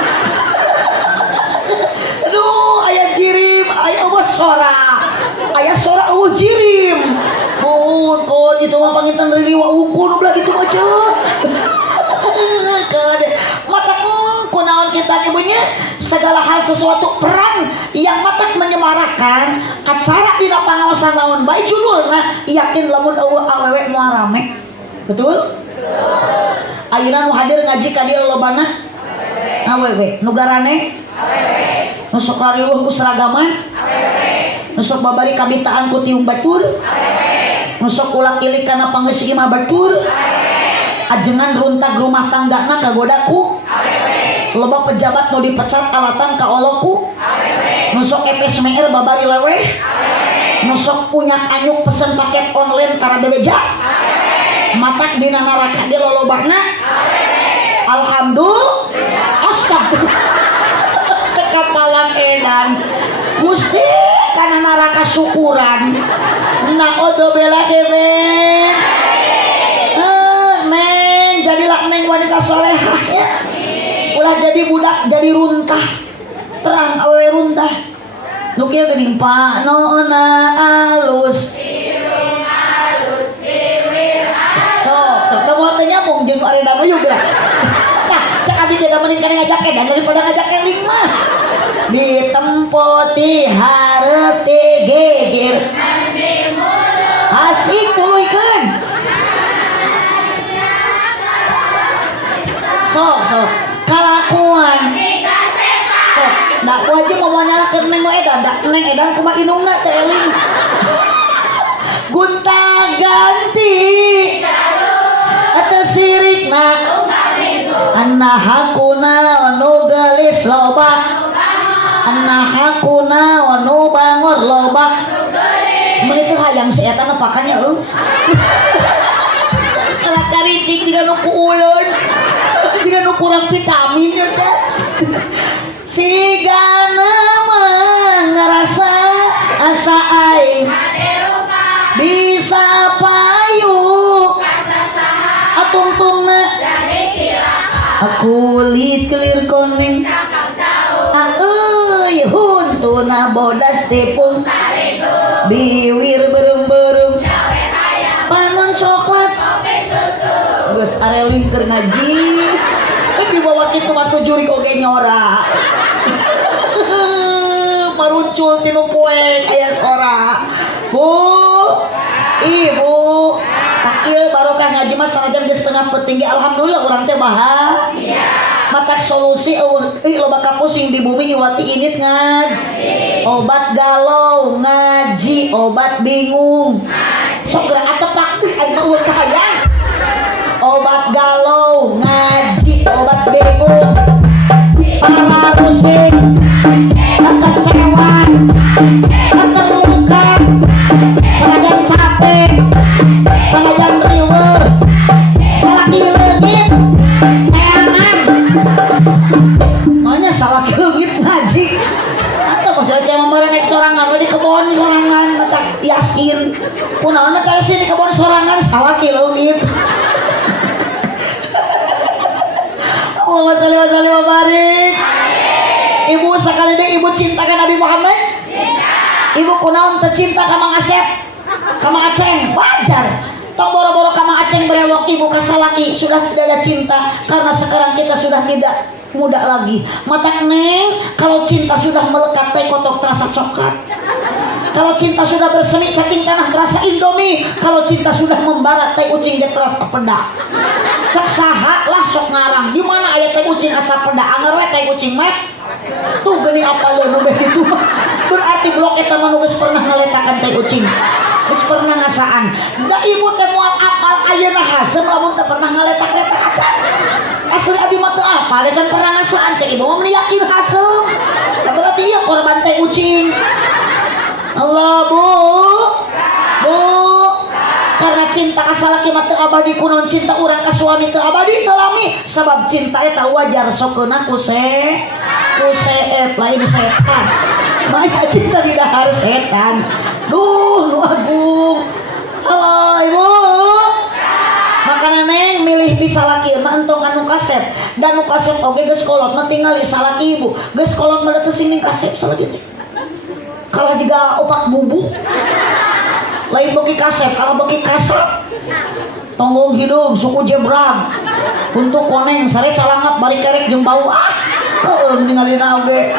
Aduh, aya jirim, aya eueuh sora. Aya sora eueuh jirim. Mohon kon itu mah pangitan riliwa wungkul belah ditu mah ceuk. Mata kunaon kita ibunya segala hal sesuatu peran yang matak menyemarakan acara dina pangaosan naon bae judulna yakin lamun eueuh awewe moal rame. Betul? Ayeuna nu hadir ngaji ka dieu lobana awewe, nu garane awewe, nu sok rariweuh ku seragaman awewe, nu sok babari kabitaan ku tiung batur awewe, nu sok ulah ilik kana pangeusih mah batur awewe, ajengan runtag rumah tanggana kagoda ku awewe, loba pejabat nu dipecat alatan ka oloku awewe, nu sok epes meer babari lewe awewe, nu sok punya anyuk pesen paket online tara bebeja awewe, matak dina neraka ge lolobana awewe, alhamdulillah, astagfirullah. Kekapalan edan Gusti kana neraka syukuran na odo bela dewe. Neng jadilah neng wanita solehah ya. Ulah jadi budak jadi runtah. Terang awewe runtah. Nu kieu geuning Pak nona alus. Sok teu teh nyambung jeung ari danu juga. Nah, cak abdi teh mending kana ngajak edan daripada ngajak eling mah. Ditempoti hareup ti geger. Asik tuluikeun. Sok kalakuan. Sok da ku aja mau nyalakeun neng edan, da neng edan kumaha inungna teh eling. Gunta ganti. Eta sirikna. Anna hakuna nu geulis loba. Anna hakuna nu bangor loba. Mun teh hayang si eta nepakannya eueuh. Ala karicik dina nu ku uleun. Dina nu kurang vitamin teh. Sigana mah ngarasa asa aing bisa payu atungtungna kulit kelir koneng auy huntuna bodas tepung biwir berem-berem panon coklat geus areling keur ngaji dibawa kitu mah tujurik oge nyora maruncul tinu poek aya sora. Bu, ibu, tak ieu barokah ngaji mah sanajan geus setengah petinggi alhamdulillah urang teh bahagia. Matak solusi eueuh loba kapusing di bumi iwati init ngaji. Obat galau ngaji, obat bingung. Sok geura atepak aya mah eueuh kahayang. Obat galau ngaji, obat bingung. Para musik kekecewaan, keterluka, sanajan capek, sanajan riweuh, salaki leungit, eangan. Manya salaki leungit ngaji. Atuh pas cuma merenek sorangan di kebon sorangan maca Yasin. Kunaon maca Yasin di kebon sorangan salaki leungit. Allahumma shalli wa sallim wa barik. Ibu sekali deh ibu cinta ka Nabi Muhammad? Cinta. Ibu kunaon teu cinta ka Mang Asep? Ka Mang Aceng? Wajar. Tok boro-boro ka Mang Aceng berewok ibu ka salaki sudah tidak ada cinta karena sekarang kita sudah tidak muda lagi. Matak neng kalau cinta sudah melekat teh kotok terasa coklat. Kalau cinta sudah bersemi cacing tanah terasa Indomie. Kalau cinta sudah membara teh ucing dia terasa peda. Cek saha lah sok ngarang. Di mana aya teh ucing asa peda? Anger we teh ucing meh. Tuh gini apa lo nubeh itu berarti blok eta mah geus pernah ngaletakan teh ucing geus pernah ngasaan da ibu teh moal apal ayeuna hasem lamun teh pernah ngaletak-letak acan asli abi mah teu apal can pernah ngasaan cek ibu mah meni yakin hasem berarti ieu korban teh ucing Allah bu karena cinta ka salaki mah teu abadi kunaon cinta urang ka suami teu abadi teu lami sabab cinta eta wajar sokeuna ku seet lain setan maya cinta di dahar setan duh nu agung halo ibu makana neng milih di salaki mah entong anu kasep dan nu kasep oge geus kolot mah tingali salaki ibu geus kolot mah teu singing kasep salaki teh kalau juga opak bubuk lain bagi kasep kalau bagi kasep tonggong hidung suku jebrang untuk koneng sare calangap balik kerek jeung bau keung ningalina oge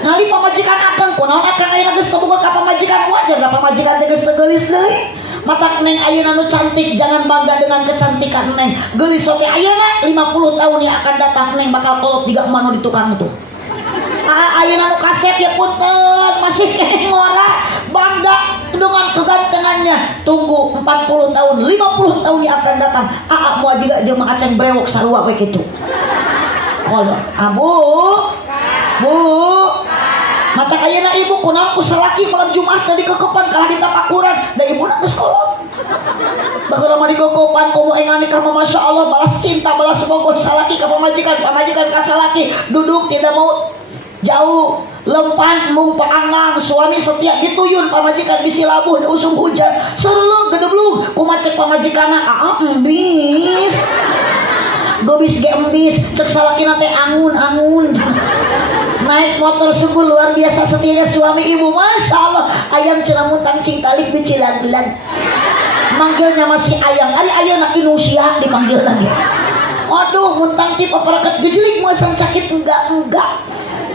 ngali pamajikan akang kunaon akang ayeuna geus kaboga ka pamajikan wajar da pamajikan teh geus teugelis deui mata neng ayeuna nu cantik jangan bangga dengan kecantikan neng geulis oge ayeuna 50 tahun yang akan datang neng bakal kolot jiga emak nu di tukang itu ayeuna nu kasep ya punten masih kene ngora bangga dengan kegantengannya tunggu 40 tahun 50 tahun yang akan datang moal jiga jeung mang aceng brewok sarua we kitu kolot Bu mata ayeuna ibu kunaon ku salaki malam Jumat tadi kekepan kalah di tapakuran da ibuna geus kolot bakal mah dikokopan komo engan nikah masya Allah balas cinta balas bogor salaki ka pamajikan ka salaki duduk tidak mau jauh lempan mung paangang suami setia dituyun pamajikan bisi labuh di usum hujan seureuh gedeblug kumaha cek pamajikanna embis gobis ge embis cek salakina teh angun naik motor sungguh luar biasa setianya suami ibu masya Allah ayam celamutang cingtalik bicilan-bilan manggilnya masih ayam ari ayeuna inusia dipanggil lagi waduh muntang ti paparaket gejelik moal sakit enggak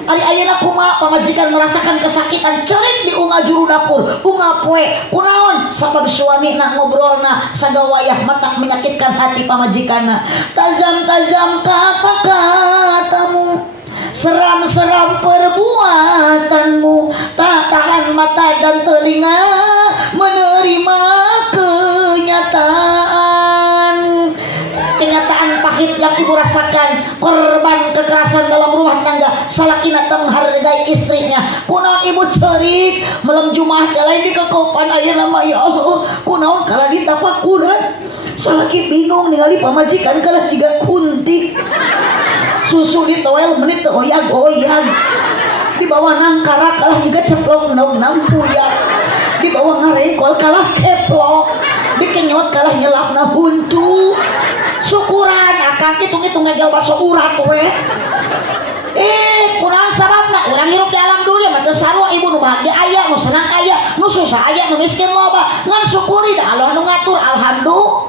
ari ayeuna kumaha pamajikan merasakan kesakitan cerik di unga juru dapur unga poe kunaon sabab suami nak ngobrolna sagawayah matak menyakitkan hati pamajikanna tajam-tajam kata-katamu seram-seram perbuatanmu tak tahan mata dan telinga menerima kenyataan pahit yang ibu rasakan korban kekerasan dalam rumah tangga salakina teu menghargai istrinya kunaon ibu cerik malam Jumat lain di kekopan ayeuna mah ya Allah kunaon kala di tapakuran salaki bingung ningali pamajikan kalah jiga kunti susu di toel menit oyag-oyag di bawah nangkara kalah juga ceplok nampuyat di bawah ngarengkol kalah keplok di kenyot kalah nyelapna buntu syukuran akang hitung-hitung ngegel baso urat we kurang sababna urang hirup di alam dunia mah teu sarua ibu nu bahagia aya nu senang aya nu susah aya nu miskin loba ngan syukuri da Allah nu ngatur alhamdulillah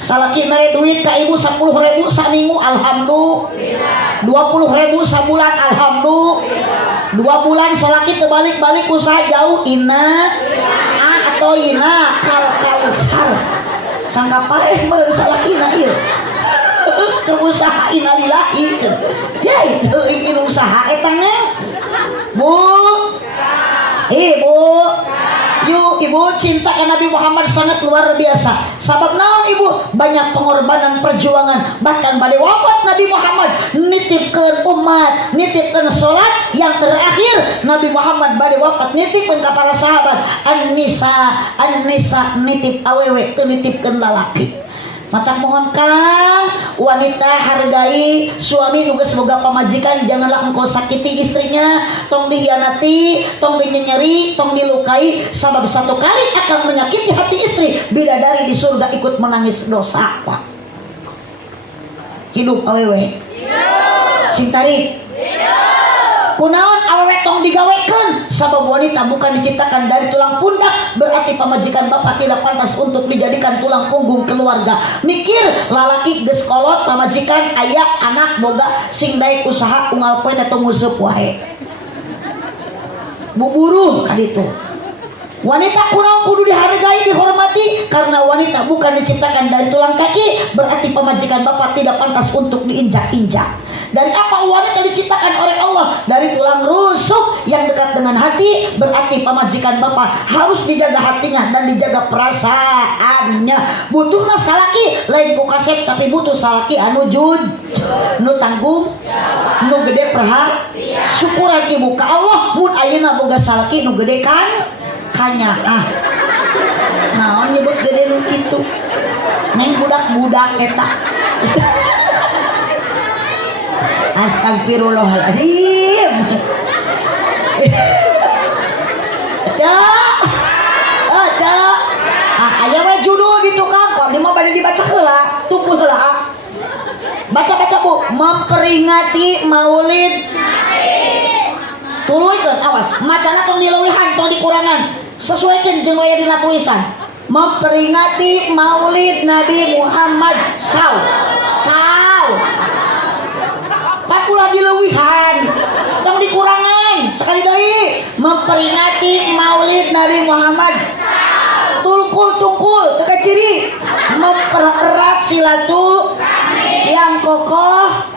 salaki mere duit ka ibu 10.000 saminggu alhamdulillah 20.000 sabulan alhamdulillah 2 bulan salaki teu balik-balik usaha jauh ina atau ina kal-kalsar sangka paeh meureun salakina ieu usaha innalillahi yai teu usaha eta Bu ibu yuk ibu cinta ke Nabi Muhammad sangat luar biasa sabab naon ibu banyak pengorbanan perjuangan bahkan pada wafat Nabi Muhammad nitipkeun umat nitipkeun salat yang terakhir Nabi Muhammad pada wafat nitipkeun ka para sahabat an-nisa nitip awewe teu nitipkeun lalaki mata mohon Kang wanita hargai suami nugas boga pamajikan janganlah engkau sakiti istrinya tong dihianati tong dinyenyeri tong dilukai sabab satu kali akan menyakiti hati istri bidadari di surga ikut menangis dosa Pak hidup awewe cintari kunaon awewe tong digawekeun sabab wanita bukan diciptakan dari tulang pundak berarti pamajikan bapak tidak pantas untuk dijadikan tulang punggung keluarga mikir lalaki geus kolot pamajikan aya anak boga sing daek usaha unggal poe teh nguseup wae buburu ka ditu wanita kunaon kudu dihargai dihormati karena wanita bukan diciptakan dari tulang kaki berarti pamajikan bapak tidak pantas untuk diinjak-injak Dari apa wanita diciptakan oleh Allah? Dari tulang rusuk yang dekat dengan hati. Berarti pamajikan bapak harus dijaga hatinya dan dijaga perasaannya. Butuhlah salaki lain ku kasep, tapi butuh salaki anu jud, nu tanggung, nu gede syukuran ibu ka Allah mun ayeuna boga salaki nu gede kan kanya naon nyebut gede nu kitu neng budak-budak eta. Astagfirullahaladzim. Cak aya we judul di tukang kok di mah bade dibaca heula tumpul heula. Baca-baca Bu, memperingati Maulid tuluy kan awas macana tong dileuwihan tong dikurangan sesuaikan jeung aya dina tulisan. Memperingati Maulid Nabi Muhammad saw pakulah dileuwihan tong dikurangan sekali deui. Memperingati Maulid Nabi Muhammad tungkul teka ciri mempererat yang kokoh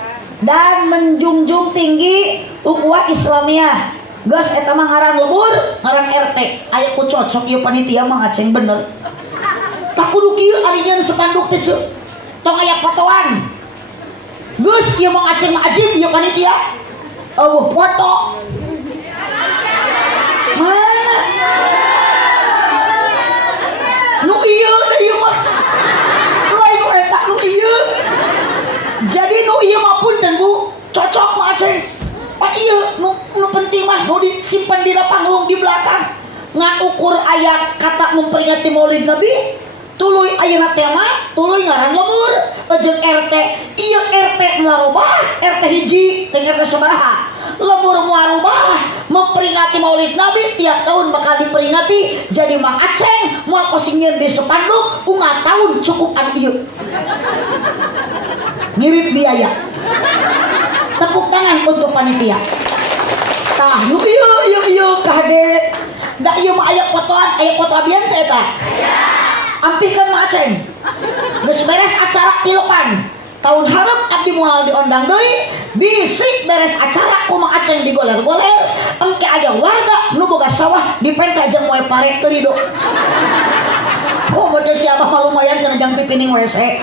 dan menjunjung tinggi ukhuwah Islamiyah. Geus eta mah ngaran lembur, ngaran RT. Aya ku cocok ieu panitia mah aceng bener. Tak kudu kieu ari nyeun sepanduk teh ceuk. Tong aya fotoan. Geus ieu mah aceng mah ajib ieu panitia. Foto. Mana? Nu ieu da ieu mah. Lain eta nu ieu. Jadi nu ieu mah punten Bu, cocok mah aceng. Pan ieu nu penting mah nu disimpan di panggung di belakang. Ngan ukur ayat kata memperingati Maulid Nabi. Tuluy ayeuna teh mah tuluy ngaran lembur. Jeung RT, ieu RT muarubah, RT hiji teh RT sabaraha. Lembur muarubah memperingati Maulid Nabi tiap tahun bakal diperingati. Jadi Mang Aceng moal posingieun di sepanduk unggah tahun cukup anu ieu. Mirip biaya. Tepuk tangan untuk panitia. Tah nu ieu kade. Da ieu mah aya fotoan, aya foto abian teh eta. Ampikeun Mang Aceng. Geus beres acara tilupan. Tahun hareup abdi moal diondang deui, bisik beres acara ku Mang Aceng digoler-goler, engke aya warga nu boga sawah dipenta jeung moe pare teu ridho. Oh, bocah si Abah mah lumayan cenah jang pipining WC.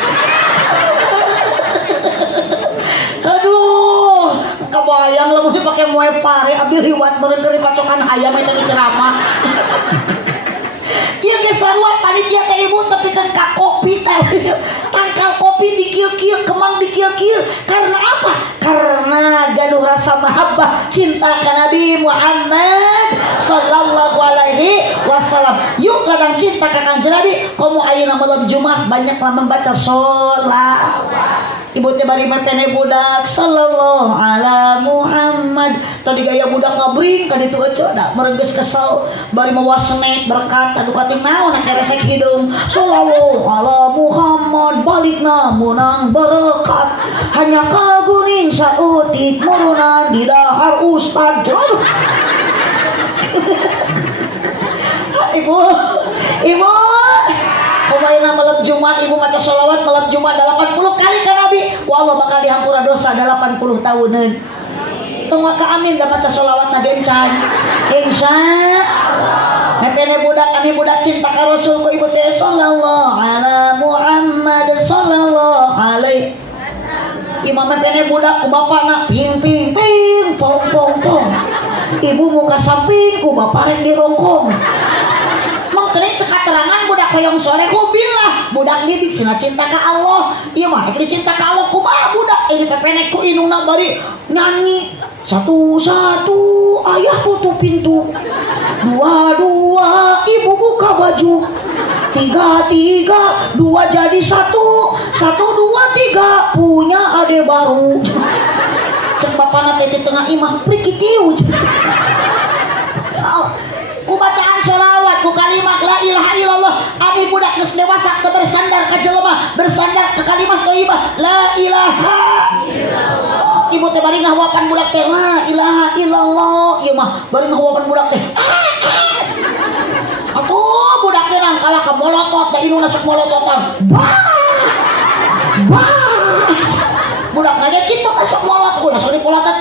Aduh, kabayang lamun dipake moe pare abdi liwat meureun keur pacokan hayam eta di ceramah. Ieu ge sarua panitia teh ibu tepikeun ka kopi teh. Tangkal kopi dikieu-kieu, kemang dikieu-kieu. Karena apa? Karena gaduh rasa mahabbah cinta ka Nabi Muhammad sallallahu alaihi wasallam. Yuk ladang cinta ka Kanjeng Nabi. Komo ayeuna malam Jumat banyaklah membaca sholawat. Ibu teh bari matene budak sallallahu ala Muhammad. Tadi gaya budak ngabring ka ditu ece da meureugeus kesel bari mawa snack berkat adu kating naon keresek hidung. Sallallahu ala Muhammad balikna munang berkat hanya kaguring sautik murunan di dahar ustad. Ibu kumaina malam Jumat ibu maca sholawat malam Jumat 80 kali ka Nabi. Wallah bakal dihampura dosa 80 tahunan. Tong maka amin da maca sholawat na gencan. Insyaallah. Mepene budak kami budak cinta ka Rasul ku ibu teh sallallahu ala Muhammad sallallahu alaihi. Imam mepene budak ku bapana ping ping ping pong pong pong. Ibu muka samping ku bapak rek dirongkong. Mengkene cekaterangan budak hoyong soleh ku bilah budak didik cenah cinta ka Allah. Ieu mah rek cinta ka Allah kumaha budak ini pepenek ku inungna bari nyanyi. Satu-satu ayah tutup pintu. Dua-dua ibu buka baju. Tiga-tiga dua jadi satu. Satu dua tiga punya ade baru. Cek bapana teh di tengah imah priki kieu. Ku bacaan sholawat ku kalimat la ilaha illallah abi budak geus dewasa teu bersandar ka jelema bersandar ka kalimat thayyibah la ilaha illallah. Ibu teh bari ngahawapan budak teh la ilaha illallah. Ieu mah bari ngahawapan budak teh atuh budak teh nang kalah ka molotot da inuna sok molototan bah budak nanya kita kan sok molot udah sok dipolotot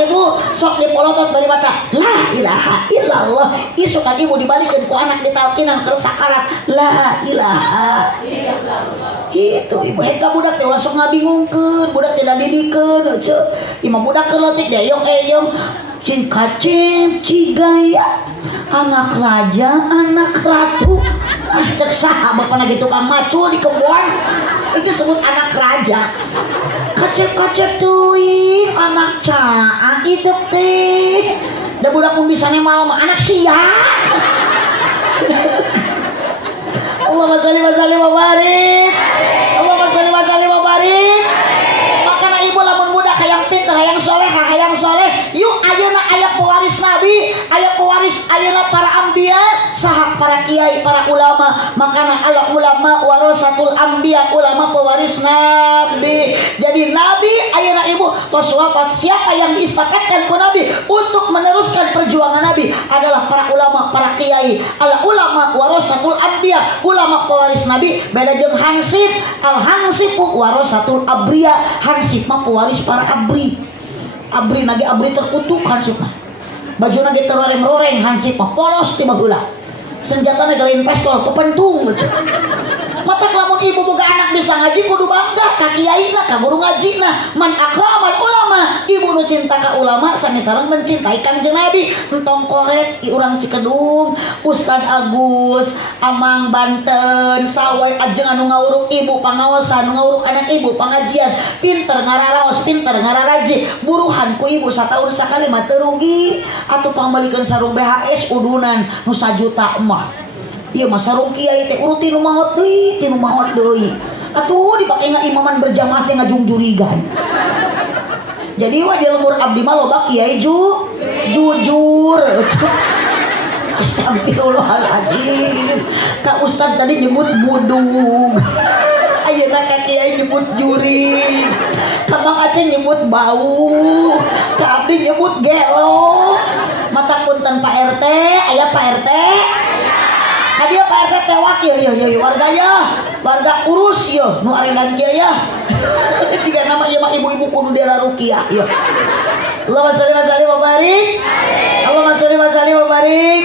ibu sok dipolotot dari baca la ilaha illallah isu kan ibu dibalikin ku anak ditalkinan ke sakarat la ilaha illallah gitu ibu eta budak teh langsung ngabingungkeun budak tidak didikeun ceu imah budak keleutik deyong cing kacip cigaya anak raja anak ratu cek saha bapana gitu tukang macul di kebun itu disebut anak raja kacep tuing anak caan itu teh da budak pun bisa malam anak sia Allahumma sholli wa sallim wa barik Allahumma sholli wa sallim wa barik makana ibu lamun budak hayang pinter hayang soleh yuk ayeuna aya pewaris nabi aya pewaris ayeuna para ambia saha para kiai para ulama makana ala ulama warasatul ambia ulama pewaris nabi jadi nabi ayeuna ibu tos wafat siapa yang disepakatkan ku nabi untuk meneruskan perjuangan nabi adalah para ulama para kiai ala ulama warasatul ambia ulama pewaris nabi beda jeung hansip al hansipu warasatul abria hansip mah pewaris para abri nage abri terkutukan suka baju nage teroreng-roreng hansip mah polos ti baheula senjatana galain pistol kepentung mata lamun ibu boga anak bisa ngaji kudu bangga ka kiaina ka guru ngajina man akramal ulama ibu nu cinta ka ulama sami sareng mencintai Kangjeng Nabi entong korek urang Cikedung Ustad Agus Amang Banten sawai ajeng anu ngawuruk ibu pangaosan ngawuruk anak ibu pangajian pinter ngararaos pinter ngararaji buruhan ku ibu sataun sakali mah teu rugi atuh pambalikeun sarung BHS udunan nu 1 juta mah ieu mah sarung kiai teh uruti nu maot deui atuh dipake ngaimaman berjamaah teh ngajungjurigan jadi wa di lemur abdi mah loba kiai jujur astagfirullahaladzim ka ustad tadi nyebut budung ayeuna ka kiai nyebut juri ka Mang Aceh nyebut bau ka abdi nyebut gelo mata punten Pak RT aya Pak RT hadia Pak RT teh wakil yo warga urus yo nu arendan kieu ya tiga nama ieu mah ibu-ibu kudu dera ruqyah yo Allahumma sholli wa sallim wa barik Allahumma sholli wa sallim wa barik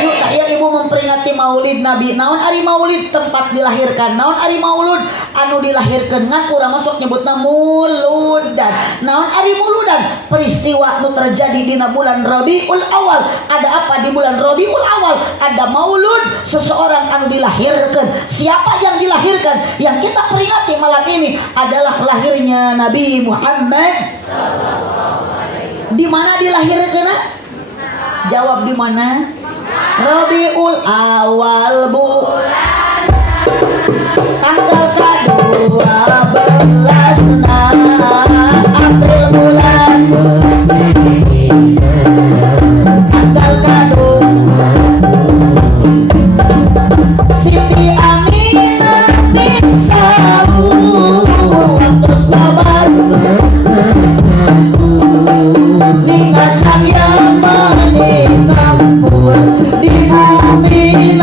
yuk ya ibu memperingati maulid nabi naon ari maulid tempat dilahirkan naon ari maulud anu dilahirkeun ngan urang masuk nyebutna muludan naon ari muludan peristiwa nu terjadi dina bulan Rabiul Awal ada apa di bulan Rabiul Awal ada maulud seseorang anu dilahirkan siapa yang dilahirkan yang kita peringati malam ini adalah lahirnya Nabi Muhammad di mana dilahirkan jawab di mana Rabiul Awal bulan tanggal ke-12 April bulan tanggal ke-12 Siti Aminah bin Saud terus babar ngacang yang meninggampur di bumi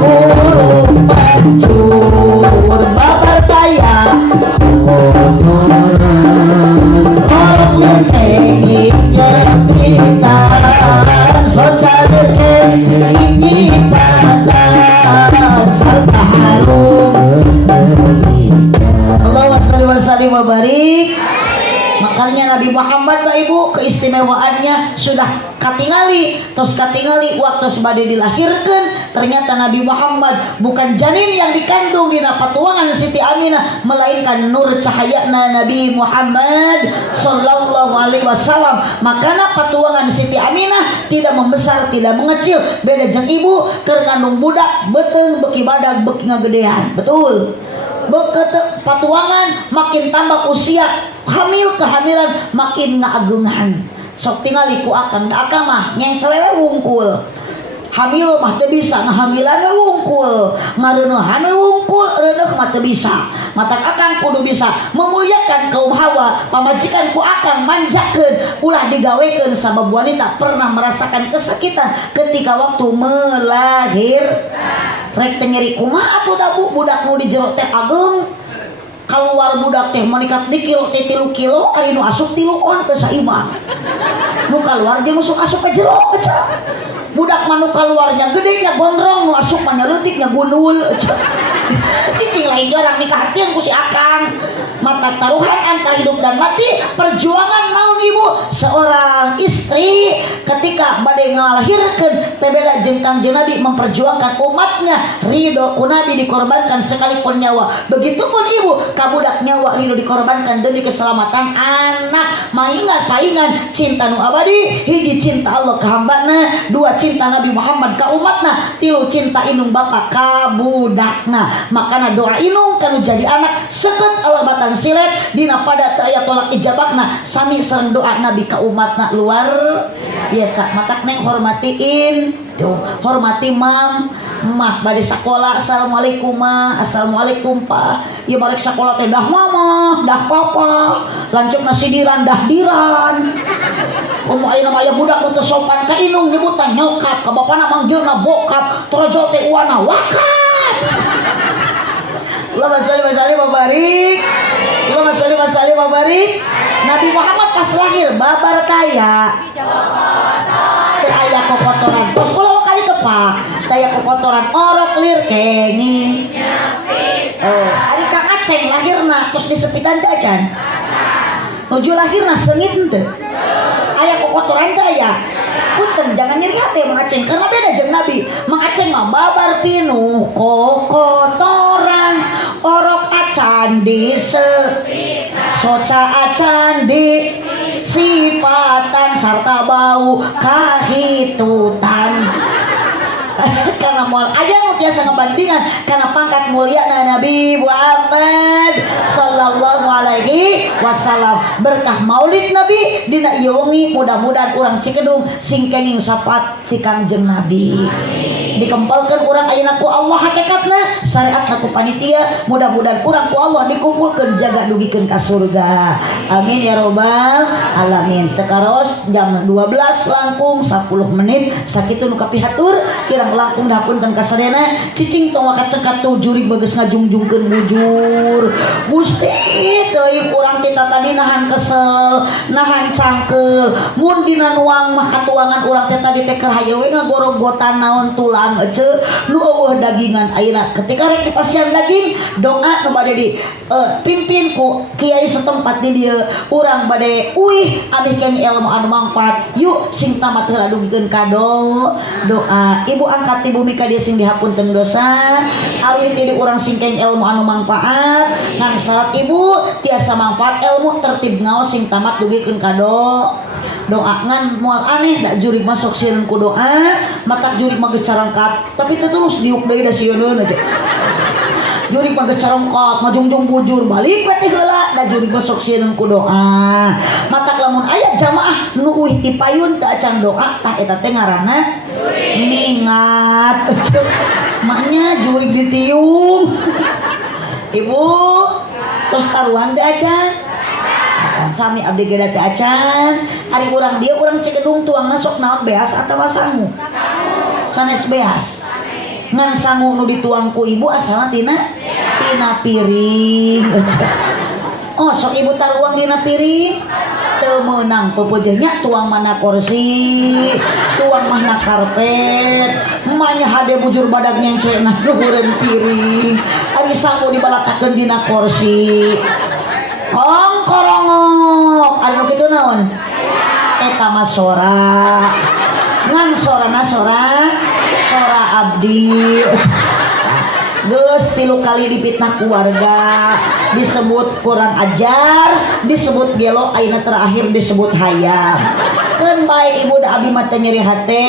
huruf pancur babar kaya orang lenengnya pintar socal ini padan serta harum Allahumma sholli wa sallim wa barik makanya Nabi Muhammad Pak Ibu keistimewaannya sudah katingali waktu sebade dilahirkan ternyata Nabi Muhammad bukan janin yang dikandung di patuangan Siti Aminah melainkan nur cahayana Nabi Muhammad sallallahu alaihi wasallam makana patuangan Siti Aminah tidak membesar tidak mengecil beda jeung ibu keur ngandung budak beuteung beki badag beki ngagedean betul beket patuangan makin tambah usia kehamilan makin ngaagungan sok tingali ku akang mah nyeng selele wungkul hamil mah teu bisa ngahamilan wungkul ngareunehan wungkul reuneuk mah teu bisa mata akang kudu bisa memuliakan kaum hawa pamajikan ku akang manjakeun ulah digawekeun sabab wanita pernah merasakan kesakitan ketika waktu melahirkan rek teu nyeri kumaha atuh da budak nu di jero teh ageng keluar budak teh menikat di kilo teh 3 kilo ari nu asup 3 on teu saimah nu keluar jeung masuk asup ka jero budak manu keluarnya gede nya gondrong nu asup mah nyeleutik nya gundul cicing lain orang nikahakeun ku si akang mata taruhan antara hidup dan mati perjuangan naon ibu seorang istri ketika bade ngalahirkeun teh beda jeung Kangjeng Nabi memperjuangkan umatnya ridho ku Nabi dikorbankan sekalipun nyawa begitupun ibu kabudak nyawa ridho dikorbankan demi keselamatan anak maingat paingan cinta nu abadi hiji cinta Allah ka hambana dua cinta Nabi Muhammad ka umatna tilu cinta indung bapa ka budakna makana doa indung kanu jadi anak seket Allah batang silet dina pada teu aya tolak ijabahna sami sareng doa Nabi ka umatna luar biasa matak neng hormatiin tuh hormati mam mah bade sakola assalamualaikum ma assalamualaikum pa ieu balik sakola teh dah mama dah papa lanjut nasidiran dah diran ayeuna aya budak nu teu sopan ka indung nyebutan nyokap ka bapana manggilna bokap trojo teh uwana wakat Allahumma shalli wa sallim wa barik Allahumma shalli wa sallim wa barik Nabi Muhammad pas lahir babar kaya teu aya kokotoran tos kula kali kepak teu aya kokotoran orok lir kenging ari Kang Aceng lahirna tos disepitan teh acan nuju lahirna seungit teu aya kokotoran teh aya punten jangan nyeri hati Mang Aceng karena beda jeung Nabi Mang Aceng mah babar pinuh kokotoran orok acan di soca acan di sifatan sarta bau kahitutan karena moal aja nu tiasa ngebandingan karena pangkat mulia Nabi Muhammad sallallahu alaihi wasallam berkah maulid Nabi dina ieu wengi mudah-mudahan urang Cikedung sing kenging sapat si Kangjeng Nabi dikempalkeun urang ayeuna ku Allah hakikatna syariatna ku panitia mudah-mudahan urang ku Allah dikumpulkeun jaga dugikeun ka surga amin ya robbal alamin tekaros jam 12 langkung 10 menit sakitu nu kapihatur kirang langkung dapunten kasadena cicing tong wakat cekat jurig bageus ngajungjungkeun bujur Gusti teuing urang kita tadi nahan kesel nahan cangkel mun dina nuang mah katuangan urang teh tadi teh keur hayewe ngagorogotan naon tulang ece nu eueuh dagingan ayeuna ketika rek dipasihan daging doa nu bade di pimpin ku kiai setempat di dieu urang bade uih abih keng ilmu anu mangfaat yuk sing tamat heula dugikeun kado doa ibu angkat ibu mika dia sing dihapunten dosa alih jadi urang sing keng ilmu anu mangfaat ngan salat ibu tiasa manfaat ilmu tertib ngaos sing tamat dugikeun kado doa ngan moal aneh dak jurig masuk sieun ku doa matak jurig mah geus carangkat tapi teu tulus diuk deui da sieun aja jurig mah geus carangkat ngajungjung bujur balik we teh heula da jurig masuk sieun ku doa matak lamun aya jamaah nu uih ti payun teu acan doa tah eta teh ngaranna ningat maknya jurig ditiung ibu tos taruhan teh acan sami abdi geda teh acan ari urang dia urang Cikedung tuangna sok naon beas atawa sangu sanes beas ngan sangu nu dituang ku ibu asalna tina piring oh sok ibu taruang dina piring teu meunang pepeujeunnya tuang mana kursi tuang mana karpet emanya hade bujur badag nyengcena luhureun piring ari sangu dibalatakeun dina kursi korongok anu kitu naon eta mah sora ngan sorana sora abdi geus 3 kali dipitnah keluarga disebut kurang ajar disebut gelo ayeuna terakhir disebut hayam keun bae ibu da abi mah teu nyeri hate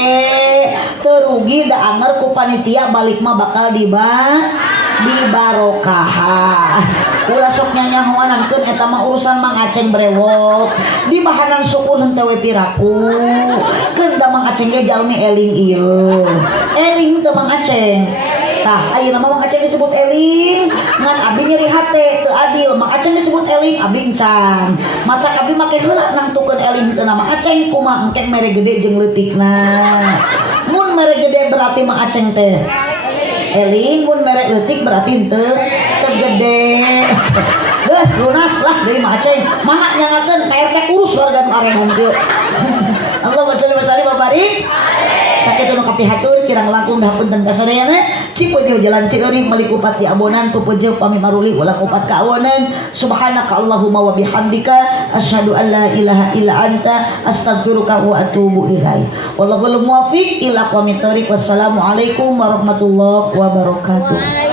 teu rugi da anger ku panitia balik mah bakal dibarokahan ulah sok nyanyahoanankeun eta mah urusan Mang Aceng brewok di bahanan syukur henteu we piraku keun da Mang Aceng ge jalmi eling ieu eling teu Mang Aceng tah ayeuna mah Mang Aceng disebut eling ngan abdi nyeri hate teu adil Mang Aceng disebut eling abdi encan mata abdi make heula nangtukeun eling teu Mang Aceng kumaha engke mere gede jeung leutikna mun mere gede berarti Mang Aceng teh eling mun mere leutik berarti henteu tegede Geus lunas lah deui mah aceng. Mana nyangakeun KRT urus warga karengan teu. Allahumma sholli wa sallim wa barik. Sakitu nu kapihatur kirang langkung dahapunten kasoreana Cipuju Jalan Cieurik Malikupati Abonan Pupuju pami maruli ulang upat ka awonan. Subhanaka Allahumma wa bihamdika asyhadu an la ilaha illa anta astaghfiruka wa atubu ilaik. Wallahul muwaffiq ila aqwamit thoriq. Wassalamualaikum warahmatullahi wabarakatuh.